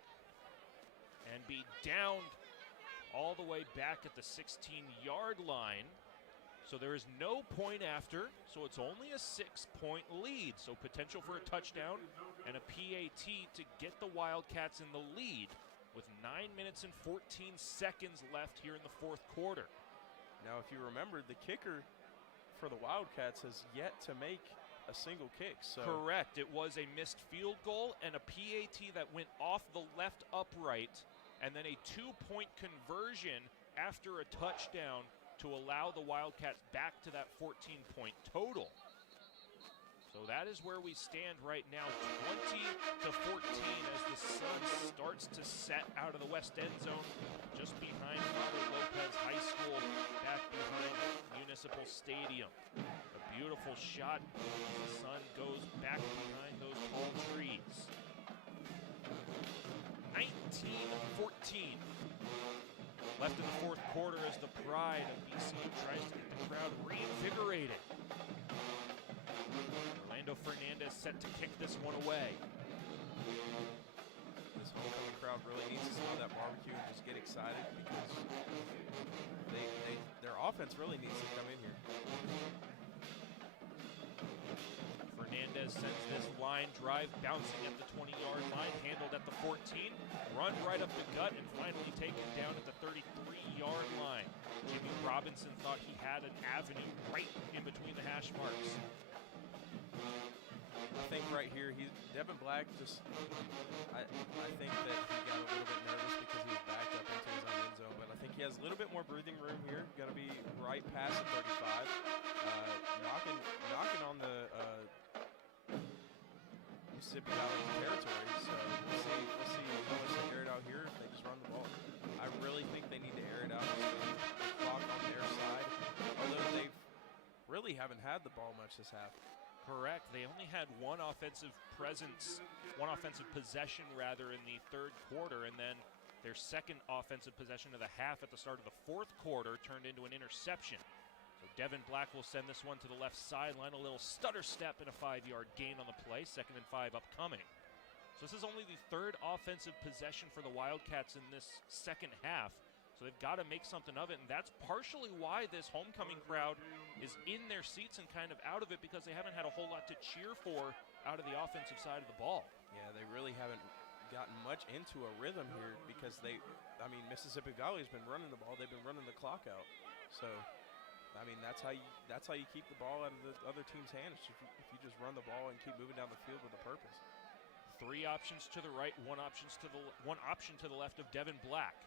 and be downed all the way back at the 16-yard line. So there is no point after, so it's only a 6-point lead. So potential for a touchdown and a PAT to get the Wildcats in the lead with 9 minutes and 14 seconds left here in the fourth quarter. Now, if you remember, the kicker for the Wildcats has yet to make a single kick. So correct. It was a missed field goal and a PAT that went off the left upright, and then a 2-point conversion after a touchdown to allow the Wildcats back to that 14-point total. So that is where we stand right now, 20-14, as the sun starts to set out of the west end zone, just behind Father Lopez High School, back behind Municipal Stadium. A beautiful shot as the sun goes back behind those tall trees. 19-14. Left in the fourth quarter as the pride of BCU tries to get the crowd reinvigorated. Orlando Fernandez set to kick this one away. This homecoming crowd really needs to smell that barbecue and just get excited, because their offense really needs to come in here. Fernandez sends this line drive bouncing at the 20-yard line, handled at the 14, run right up the gut, and finally taken down at the 33-yard line. Jimmy Robinson thought he had an avenue right in between the hash marks. I think right here, Devin Black just, I think that he got a little bit nervous because he was backed up into his own end zone, but I think he has a little bit more breathing room here. Got to be right past the 35, knocking on the Mississippi Valley territory. So we'll see how much they air it out here if they just run the ball. I really think they need to air it out just to keep the clock on their side, although they really haven't had the ball much this half. Correct. They only had one offensive possession rather in the third quarter, and then their second offensive possession of the half at the start of the fourth quarter turned into an interception. So Devin Black will send this one to the left sideline, a little stutter step and a 5-yard gain on the play, 2nd and 5 upcoming. So this is only the third offensive possession for the Wildcats in this second half. So they've got to make something of it, and that's partially why this homecoming crowd is in their seats and kind of out of it, because they haven't had a whole lot to cheer for out of the offensive side of the ball. Yeah, they really haven't gotten much into a rhythm here, because Mississippi Valley has been running the ball. They've been running the clock out. So, that's how you keep the ball out of the other team's hands, if you just run the ball and keep moving down the field with a purpose. 3 options to the right, one option to the left of Devin Black.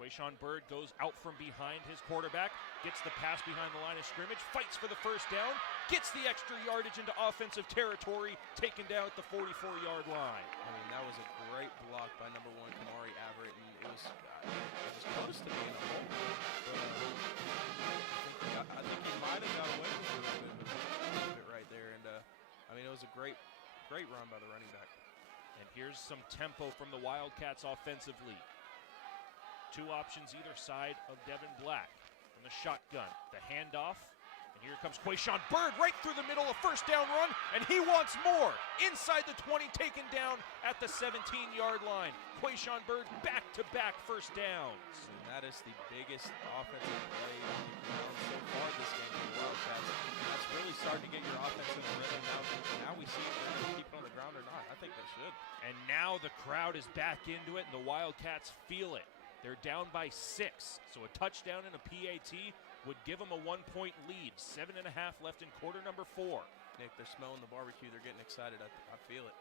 Quayshawn Bird goes out from behind his quarterback, gets the pass behind the line of scrimmage, fights for the first down, gets the extra yardage into offensive territory, taken down at the 44-yard line. I mean, that was a great block by number 1 Kamari Everett, and it was close to being a hole. But I think he might have got away with a little bit right there, and I mean, it was a great run by the running back. And here's some tempo from the Wildcats offensively. 2 options either side of Devin Black. In the shotgun, the handoff, and here comes Quayshawn Bird right through the middle, a first down run, and he wants more. Inside the 20, taken down at the 17-yard line. Quayshawn Bird back-to-back first downs. And that is the biggest offensive play so far this game for the Wildcats. That's really starting to get your offense in the rhythm. Now we see if they're going to keep it on the ground or not. I think they should. And now the crowd is back into it, and the Wildcats feel it. They're down by 6, so a touchdown and a PAT would give them a 1-point lead. 7.5 left in quarter number 4. Nick, they're smelling the barbecue. They're getting excited. I feel it.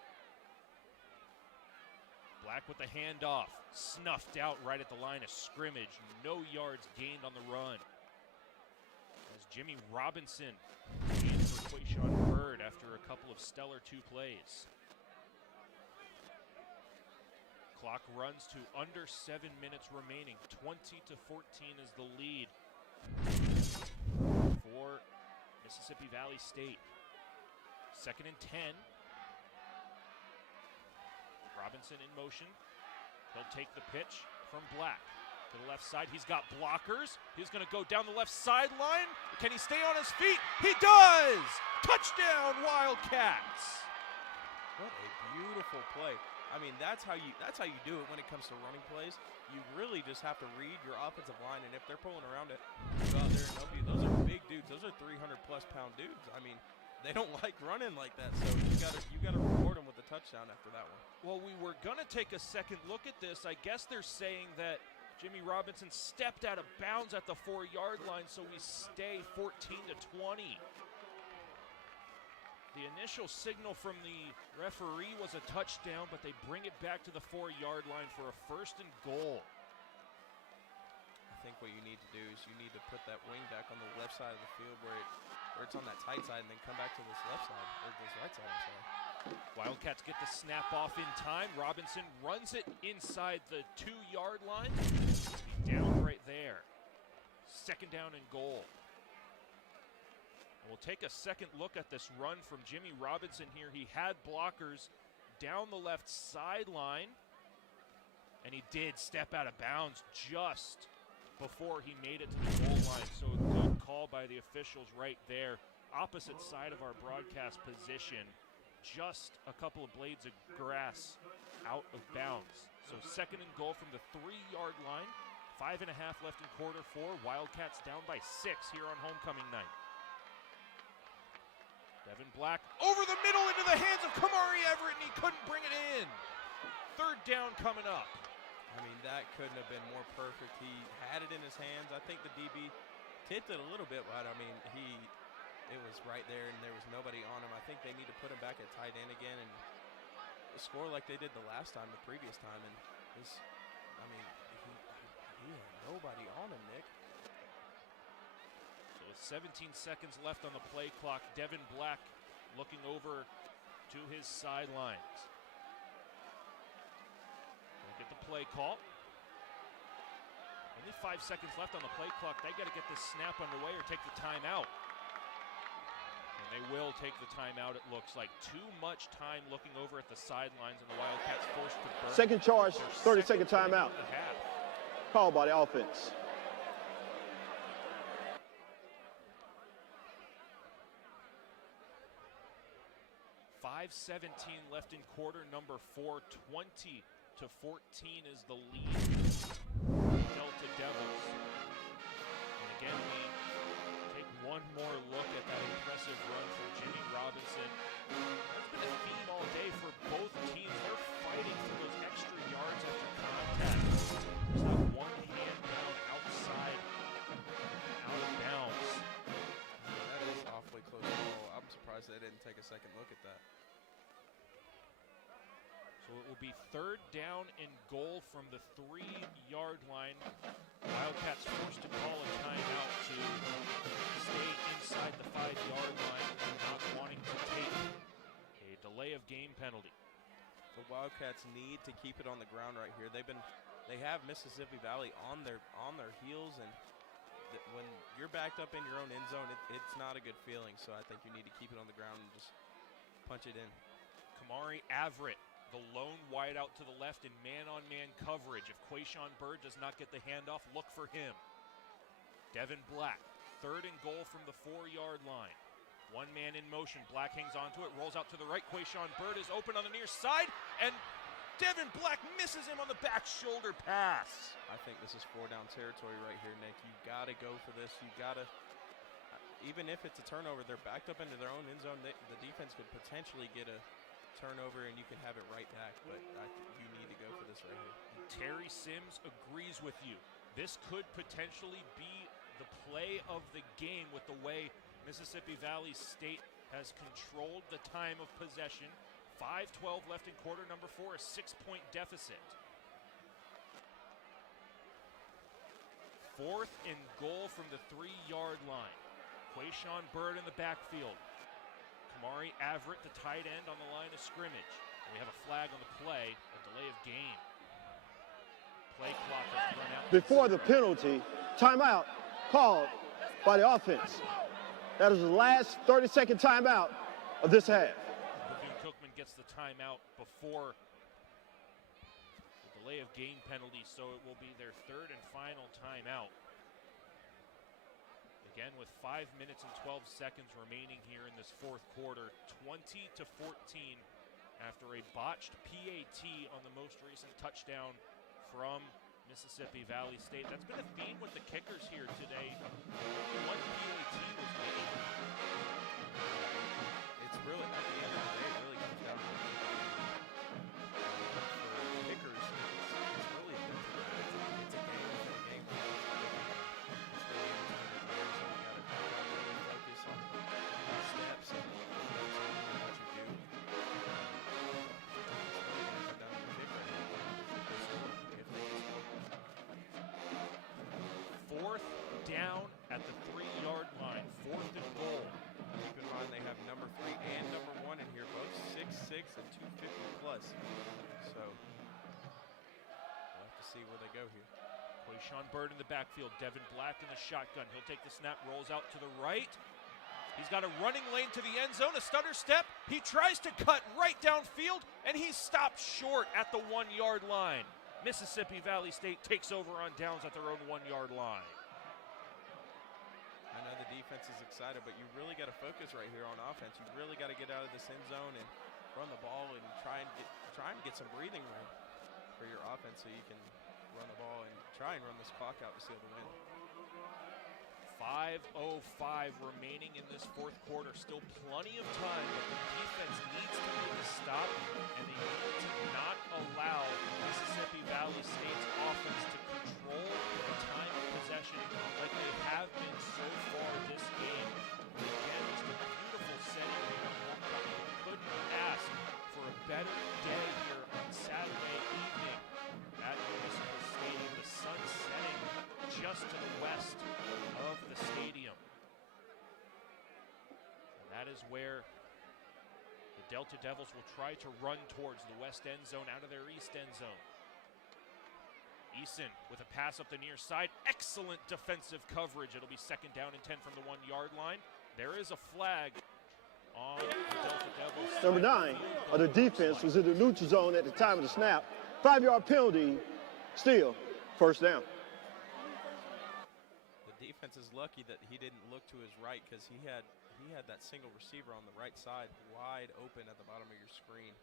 Black with the handoff, snuffed out right at the line of scrimmage. No yards gained on the run. As Jimmy Robinson in for Quayshawn Bird after a couple of stellar 2 plays. Clock runs to under 7 minutes remaining. 20-14 is the lead for Mississippi Valley State. 2nd and 10. Robinson in motion. He'll take the pitch from Black to the left side. He's got blockers. He's going to go down the left sideline. Can he stay on his feet? He does! Touchdown, Wildcats! What a beautiful play. I mean, that's how you do it when it comes to running plays. You really just have to read your offensive line, and if they're pulling around it, go out there and help you. Those are big dudes. Those are 300-plus pound dudes. I mean, they don't like running like that, so you gotta reward them with a touchdown after that one. Well, we were gonna take a second look at this. I guess they're saying that Jimmy Robinson stepped out of bounds at the 4-yard line, so we stay 14-20. The initial signal from the referee was a touchdown, but they bring it back to the 4-yard line for a 1st and goal. I think what you need to do is you need to put that wing back on the left side of the field where it's on that tight side, and then come back to this left side, or this right side, I'm sorry. Wildcats get the snap off in time. Robinson runs it inside the 2-yard line. He's down right there. 2nd down and goal. We'll take a second look at this run from Jimmy Robinson here. He had blockers down the left sideline, and he did step out of bounds just before he made it to the goal line. So a good call by the officials right there. Opposite side of our broadcast position, just a couple of blades of grass out of bounds. So 2nd and goal from the 3-yard line. 5.5 left in quarter 4. Wildcats down by 6 here on homecoming night. Devin Black over the middle into the hands of Kamari Everett, and he couldn't bring it in. 3rd down coming up. I mean, that couldn't have been more perfect. He had it in his hands. I think the DB tipped it a little bit, but I mean, it was right there, and there was nobody on him. I think they need to put him back at tight end again and score like they did the previous time. And he had nobody on him, Nick. So with 17 seconds left on the play clock, Devin Black looking over to his sidelines. We'll get the play call. Only 5 seconds left on the play clock. They got to get this snap underway or take the timeout. And they will take the timeout, it looks like. Too much time looking over at the sidelines, and the Wildcats forced to burn. Second charge, 30-second timeout. Called by the offense. 5:17 left in quarter number 4. 20-14 is the lead. Delta Devils. And again, we take one more look at that impressive run from Jimmy Robinson. That's been a theme all day for both teams. They're fighting for those extra yards after contact. There's not one hand down outside, out of bounds. That is awfully close ball. I'm surprised they didn't take a second look at that. So So it will be 3rd down and goal from the 3-yard line. Wildcats forced to call a timeout to stay inside the 5-yard line, not wanting to take a delay of game penalty. The Wildcats need to keep it on the ground right here. They have Mississippi Valley on their heels, and when you're backed up in your own end zone, it's not a good feeling. So I think you need to keep it on the ground and just punch it in. Kamari Everett, the lone wideout to the left in man-on-man coverage. If Quayshawn Bird does not get the handoff, look for him. Devin Black, 3rd and goal from the 4-yard line. One man in motion. Black hangs onto it, rolls out to the right. Quayshawn Bird is open on the near side, and Devin Black misses him on the back shoulder pass. I think this is 4-down territory right here, Nick. You got to go for this. You got to, even if it's a turnover, they're backed up into their own end zone. The defense could potentially get a turnover, and you can have it right back, but you need to go for this right here. Terry Sims agrees with you. This could potentially be the play of the game with the way Mississippi Valley State has controlled the time of possession. 5:12 left in quarter number 4, a 6-point deficit. 4th and goal from the 3-yard line. Quayshawn Bird in the backfield. Kamari Everett, the tight end, on the line of scrimmage. And we have a flag on the play, a delay of game. Play clock has run out. Before the penalty, timeout called by the offense. That is the last 30-second timeout of this half. Bethune-Cookman gets the timeout before the delay of game penalty, so it will be their 3rd and final timeout. Again, with 5 minutes and 12 seconds remaining here in this 4th quarter, 20-14 after a botched PAT on the most recent touchdown from Mississippi Valley State. That's been a theme with the kickers here today. One PAT was made. It's really, at the end of the day, it really comes down to for kickers. It's really a game within a game. It's really you got to really focus on steps and what you do. It's really going to come down to the kicker. If they can score. 4th down at the 3-yard line. 4th and goal. Keep in mind they have number 3 and number 1 in here, both 6'6" and 250 plus. So we'll have to see where they go here. Quayshawn Bird in the backfield. Devin Black in the shotgun. He'll take the snap, rolls out to the right. He's got a running lane to the end zone, a stutter step. He tries to cut right downfield, and he's stopped short at the 1-yard line. Mississippi Valley State takes over on downs at their own 1-yard line. I know the defense is excited, but you really got to focus right here on offense. You really got to get out of this end zone and run the ball and try and get some breathing room for your offense so you can run the ball and try and run this clock out to seal the win. 5:05 remaining in this 4th quarter. Still plenty of time, but the defense needs to make a stop, and they need to not allow Mississippi Valley State's offense to control the time of possession like they have been so far this game. Again, just a beautiful setting here in homecoming. Couldn't ask for a better day here on Saturday evening at Municipal Stadium. The sun setting just to the west of the stadium. And that is where the Delta Devils will try to run towards the west end zone out of their east end zone. Eason with a pass up the near side. Excellent defensive coverage. It'll be 2nd down and 10 from the 1-yard line. There is a flag on the Delta Devils. Number 9 of the defense was in the neutral zone at the time of the snap. 5-yard penalty, still 1st down. Defense is lucky that he didn't look to his right because he had that single receiver on the right side wide open at the bottom of your screen.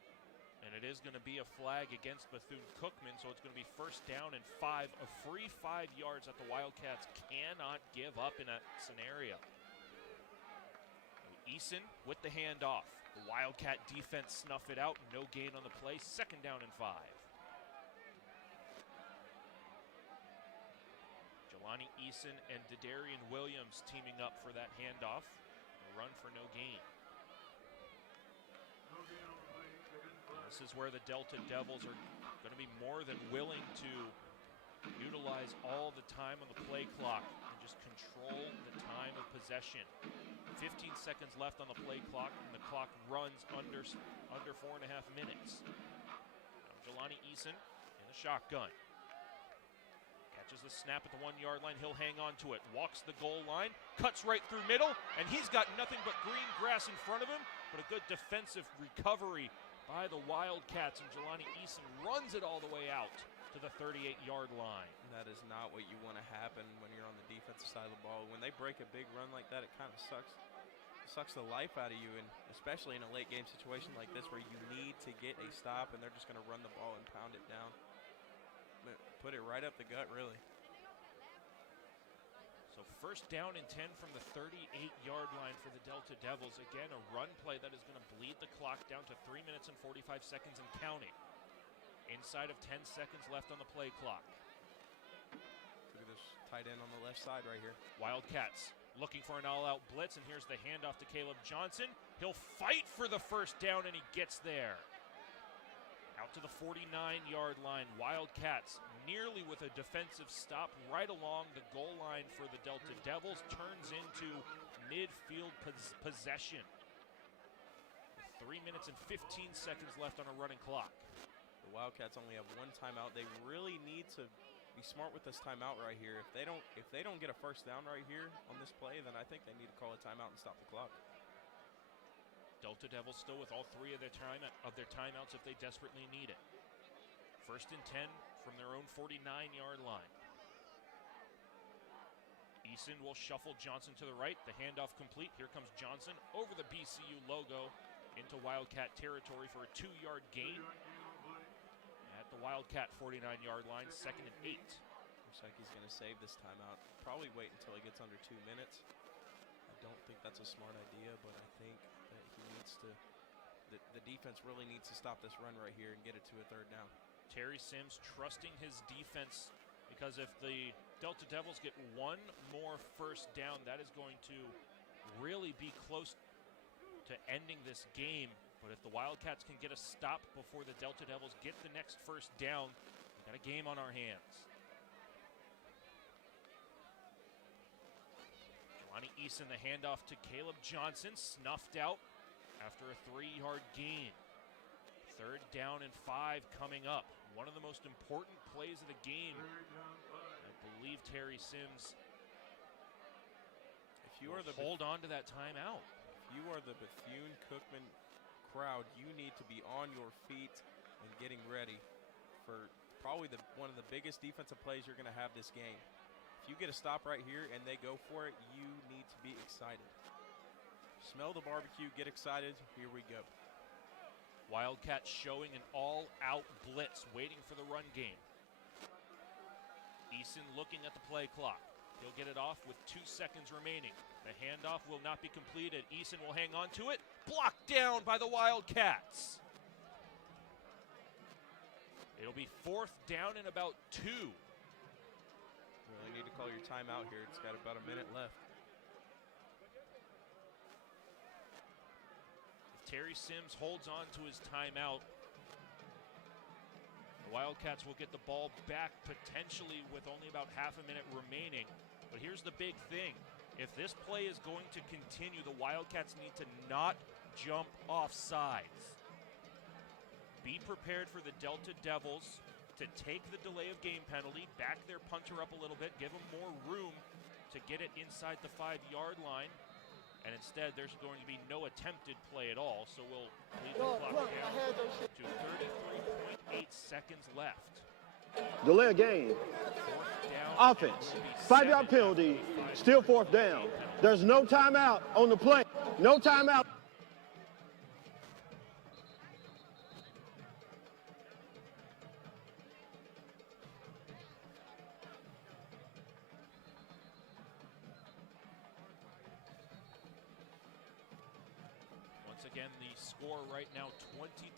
And it is going to be a flag against Bethune-Cookman, so it's going to be 1st down and 5, a free 5 yards that the Wildcats cannot give up in that scenario. Eason with the handoff. The Wildcat defense snuff it out, no gain on the play, 2nd down and 5. Jelani Eason and Dadarian Williams teaming up for that handoff. A run for no gain. this is where the Delta Devils are going to be more than willing to utilize all the time on the play clock and just control the time of possession. 15 seconds left on the play clock, and the clock runs under 4.5 minutes. Now Jelani Eason in the shotgun. Catches the snap at the 1-yard line. He'll hang on to it. Walks the goal line. Cuts right through middle. And he's got nothing but green grass in front of him. But a good defensive recovery by the Wildcats. And Jelani Eason runs it all the way out to the 38-yard line. That is not what you want to happen when you're on the defensive side of the ball. When they break a big run like that, it kind of sucks the life out of you, and especially in a late game situation like this where you need to get a stop and they're just going to run the ball and pound it down. Put it right up the gut, really. So first down and 10 from the 38-yard line for the Delta Devils. Again, a run play that is going to bleed the clock down to 3 minutes and 45 seconds and counting. Inside of 10 seconds left on the play clock. Look at this tight end on the left side right here. Wildcats looking for an all-out blitz, and here's the handoff to Caleb Johnson. He'll fight for the first down, and he gets there. Out to the 49-yard line. Wildcats nearly with a defensive stop right along the goal line for the Delta Devils. Turns into midfield possession. 3 minutes and 15 seconds left on a running clock. The Wildcats only have one timeout. They really need to be smart with this timeout right here. If they don't get a first down right here on this play, then I think they need to call a timeout and stop the clock. Delta Devils still with all 3 of their timeouts if they desperately need it. First and 10 from their own 49-yard line. Eason will shuffle Johnson to the right. The handoff complete. Here comes Johnson over the BCU logo into Wildcat territory for a 2-yard gain. At the Wildcat 49-yard line, 2nd and 8. Looks like he's going to save this timeout. Probably wait until he gets under 2 minutes. I don't think that's a smart idea, but I think that he needs to, the defense really needs to stop this run right here and get it to a 3rd down. Terry Sims trusting his defense, because if the Delta Devils get one more first down, that is going to really be close to ending this game. But if the Wildcats can get a stop before the Delta Devils get the next first down, we've got a game on our hands. Jelani Eason, the handoff to Caleb Johnson, snuffed out after a 3-yard gain. 3rd down and 5 coming up. One of the most important plays of the game. I believe Terry Sims hold on to that timeout. If you are the Bethune-Cookman crowd, you need to be on your feet and getting ready for probably one of the biggest defensive plays you're going to have this game. If you get a stop right here and they go for it, you need to be excited. Smell the barbecue, get excited, here we go. Wildcats showing an all-out blitz, waiting for the run game. Eason looking at the play clock. He'll get it off with 2 seconds remaining. The handoff will not be completed. Eason will hang on to it. Blocked down by the Wildcats. It'll be 4th down and about 2. Really need to call your timeout here. It's got about a minute left. Terry Sims holds on to his timeout. The Wildcats will get the ball back potentially with only about half a minute remaining. But here's the big thing. If this play is going to continue, the Wildcats need to not jump off sides. Be prepared for the Delta Devils to take the delay of game penalty, back their punter up a little bit, give them more room to get it inside the 5-yard line. And instead, there's going to be no attempted play at all, so we'll leave the clock down to 33.8 seconds left. Delay of game. Offense. 5-yard penalty. Still 4th down. There's no timeout on the play. No timeout. Again, the score right now 20-17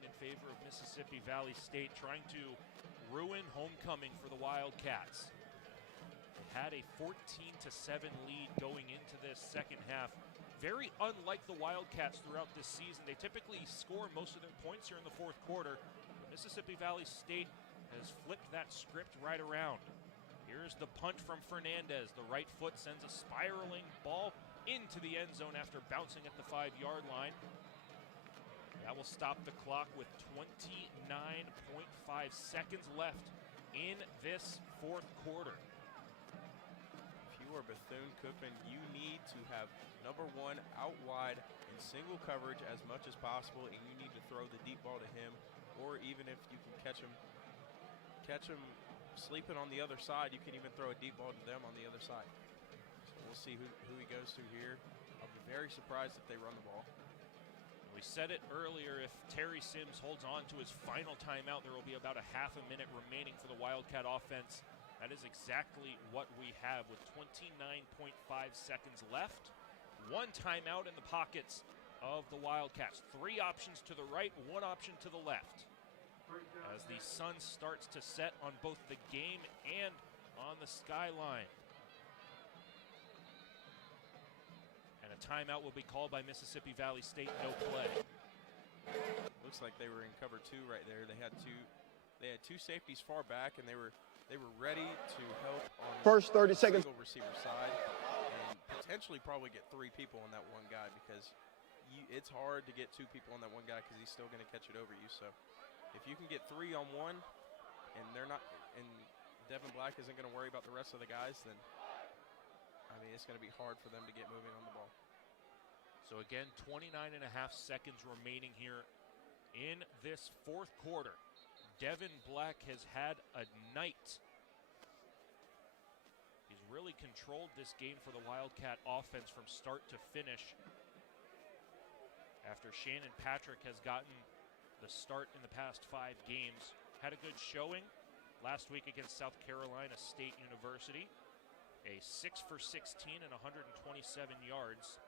in favor of Mississippi Valley State, trying to ruin homecoming for the Wildcats. They had a 14-7 lead going into this second half. very unlike the Wildcats throughout this season. They typically score most of their points here in the fourth quarter. Mississippi Valley State has flipped that script right around. Here's the punt from Fernandez. The right foot sends a spiraling ball into the end zone after bouncing at the 5-yard line. That will stop the clock with 29.5 seconds left in this fourth quarter. If you are Bethune-Cookman, you need to have number one out wide in single coverage as much as possible, and you need to throw the deep ball to him, or even if you can catch him sleeping on the other side, you can even throw a deep ball to them on the other side. So we'll see who he goes to here. I'll be very surprised if they run the ball. We said it earlier, if Terry Sims holds on to his final timeout, there will be about a half a minute remaining for the Wildcat offense. That is exactly what we have with 29.5 seconds left. One timeout in the pockets of the Wildcats. 3 options to the right, 1 option to the left. As the sun starts to set on both the game and on the skyline. And a timeout will be called by Mississippi Valley State, no play. Looks like they were in cover 2 right there. They had two safeties far back, and they were ready to help on First 30 the seconds. single receiver side and potentially probably get 3 people on that one guy, because it's hard to get 2 people on that one guy because he's still going to catch it over you. So if you can get 3 on one, and Devin Black isn't going to worry about the rest of the guys, then I mean, it's going to be hard for them to get moving on the ball. So again, 29.5 seconds remaining here in this fourth quarter. Devin Black has had a night. He's really controlled this game for the Wildcat offense from start to finish. After Shannon Patrick has gotten the start in the past 5 games. Had a good showing last week against South Carolina State University. A 6 for 16 and 127 yards.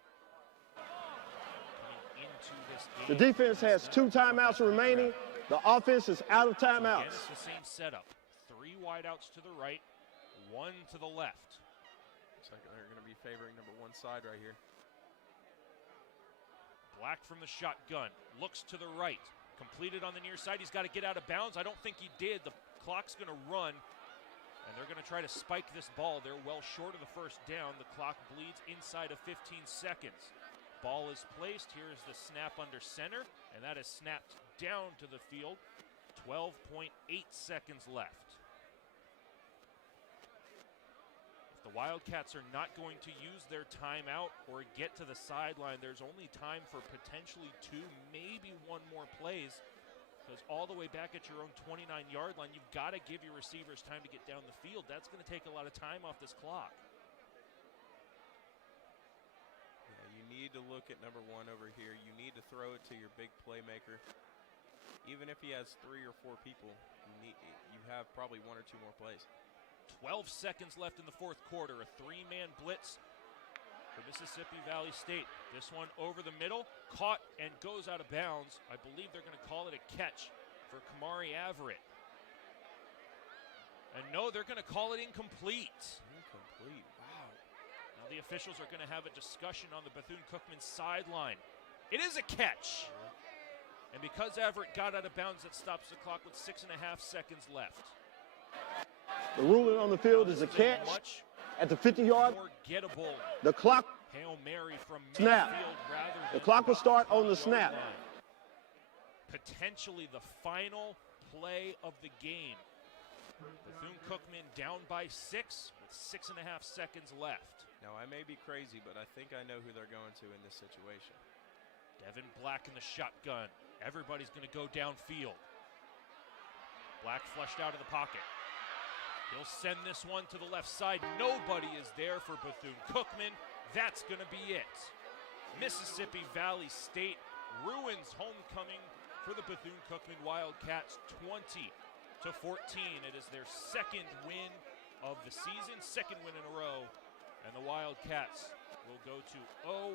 Coming into this game. The defense has 2 timeouts remaining. The offense is out of So again, timeouts. it's the same setup. 3 wideouts to the right, 1 to the left. Looks like they're going to be favoring number 1 side right here. Black from the shotgun, looks to the right. Completed on the near side. He's got to get out of bounds. I don't think he did. The clock's going to run, and they're going to try to spike this ball. They're well short of the first down. The clock bleeds inside of 15 seconds. Ball is placed. Here's the snap under center, and that is snapped down to the field. 12.8 seconds left. If the Wildcats are not going to use their timeout or get to the sideline, there's only time for potentially 2, maybe 1 more plays, because all the way back at your own 29-yard line, you've got to give your receivers time to get down the field. That's going to take a lot of time off this clock. Yeah, you need to look at number 1 over here. You need to throw it to your big playmaker. Even if he has 3 or 4 people, you have probably 1 or 2 more plays. 12 seconds left in the fourth quarter. A 3-man blitz for Mississippi Valley State. This one over the middle, caught and goes out of bounds. I believe they're going to call it a catch for Kamari Everett. And no, they're going to call it incomplete. Incomplete, wow. Now the officials are going to have a discussion on the Bethune-Cookman sideline. It is a catch. And because Everett got out of bounds, that stops the clock with 6.5 seconds left. The ruling on the field is a catch at the 50-yard. More gettable. The clock Hail Mary from snap. midfield rather than The clock will start on the snap. line. Potentially the final play of the game. Bethune-Cookman down by 6 with 6.5 seconds left. Now, I may be crazy, but I think I know who they're going to in this situation. Devin Black in the shotgun. Everybody's going to go downfield. Black flushed out of the pocket. He'll send this one to the left side. Nobody is there for Bethune-Cookman. That's going to be it. Mississippi Valley State ruins homecoming for the Bethune-Cookman Wildcats 20-14. It is their 2nd win of the season, 2nd win in a row, and the Wildcats will go to 0-6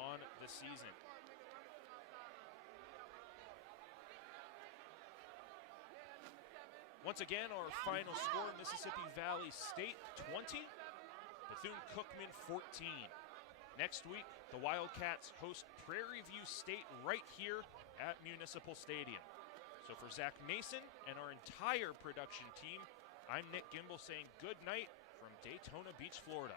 on the season. Once again, our final score, Mississippi Valley State 20, Bethune-Cookman 14. Next week, the Wildcats host Prairie View State right here at Municipal Stadium. So for Zach Mason and our entire production team, I'm Nick Gimbel saying good night from Daytona Beach, Florida.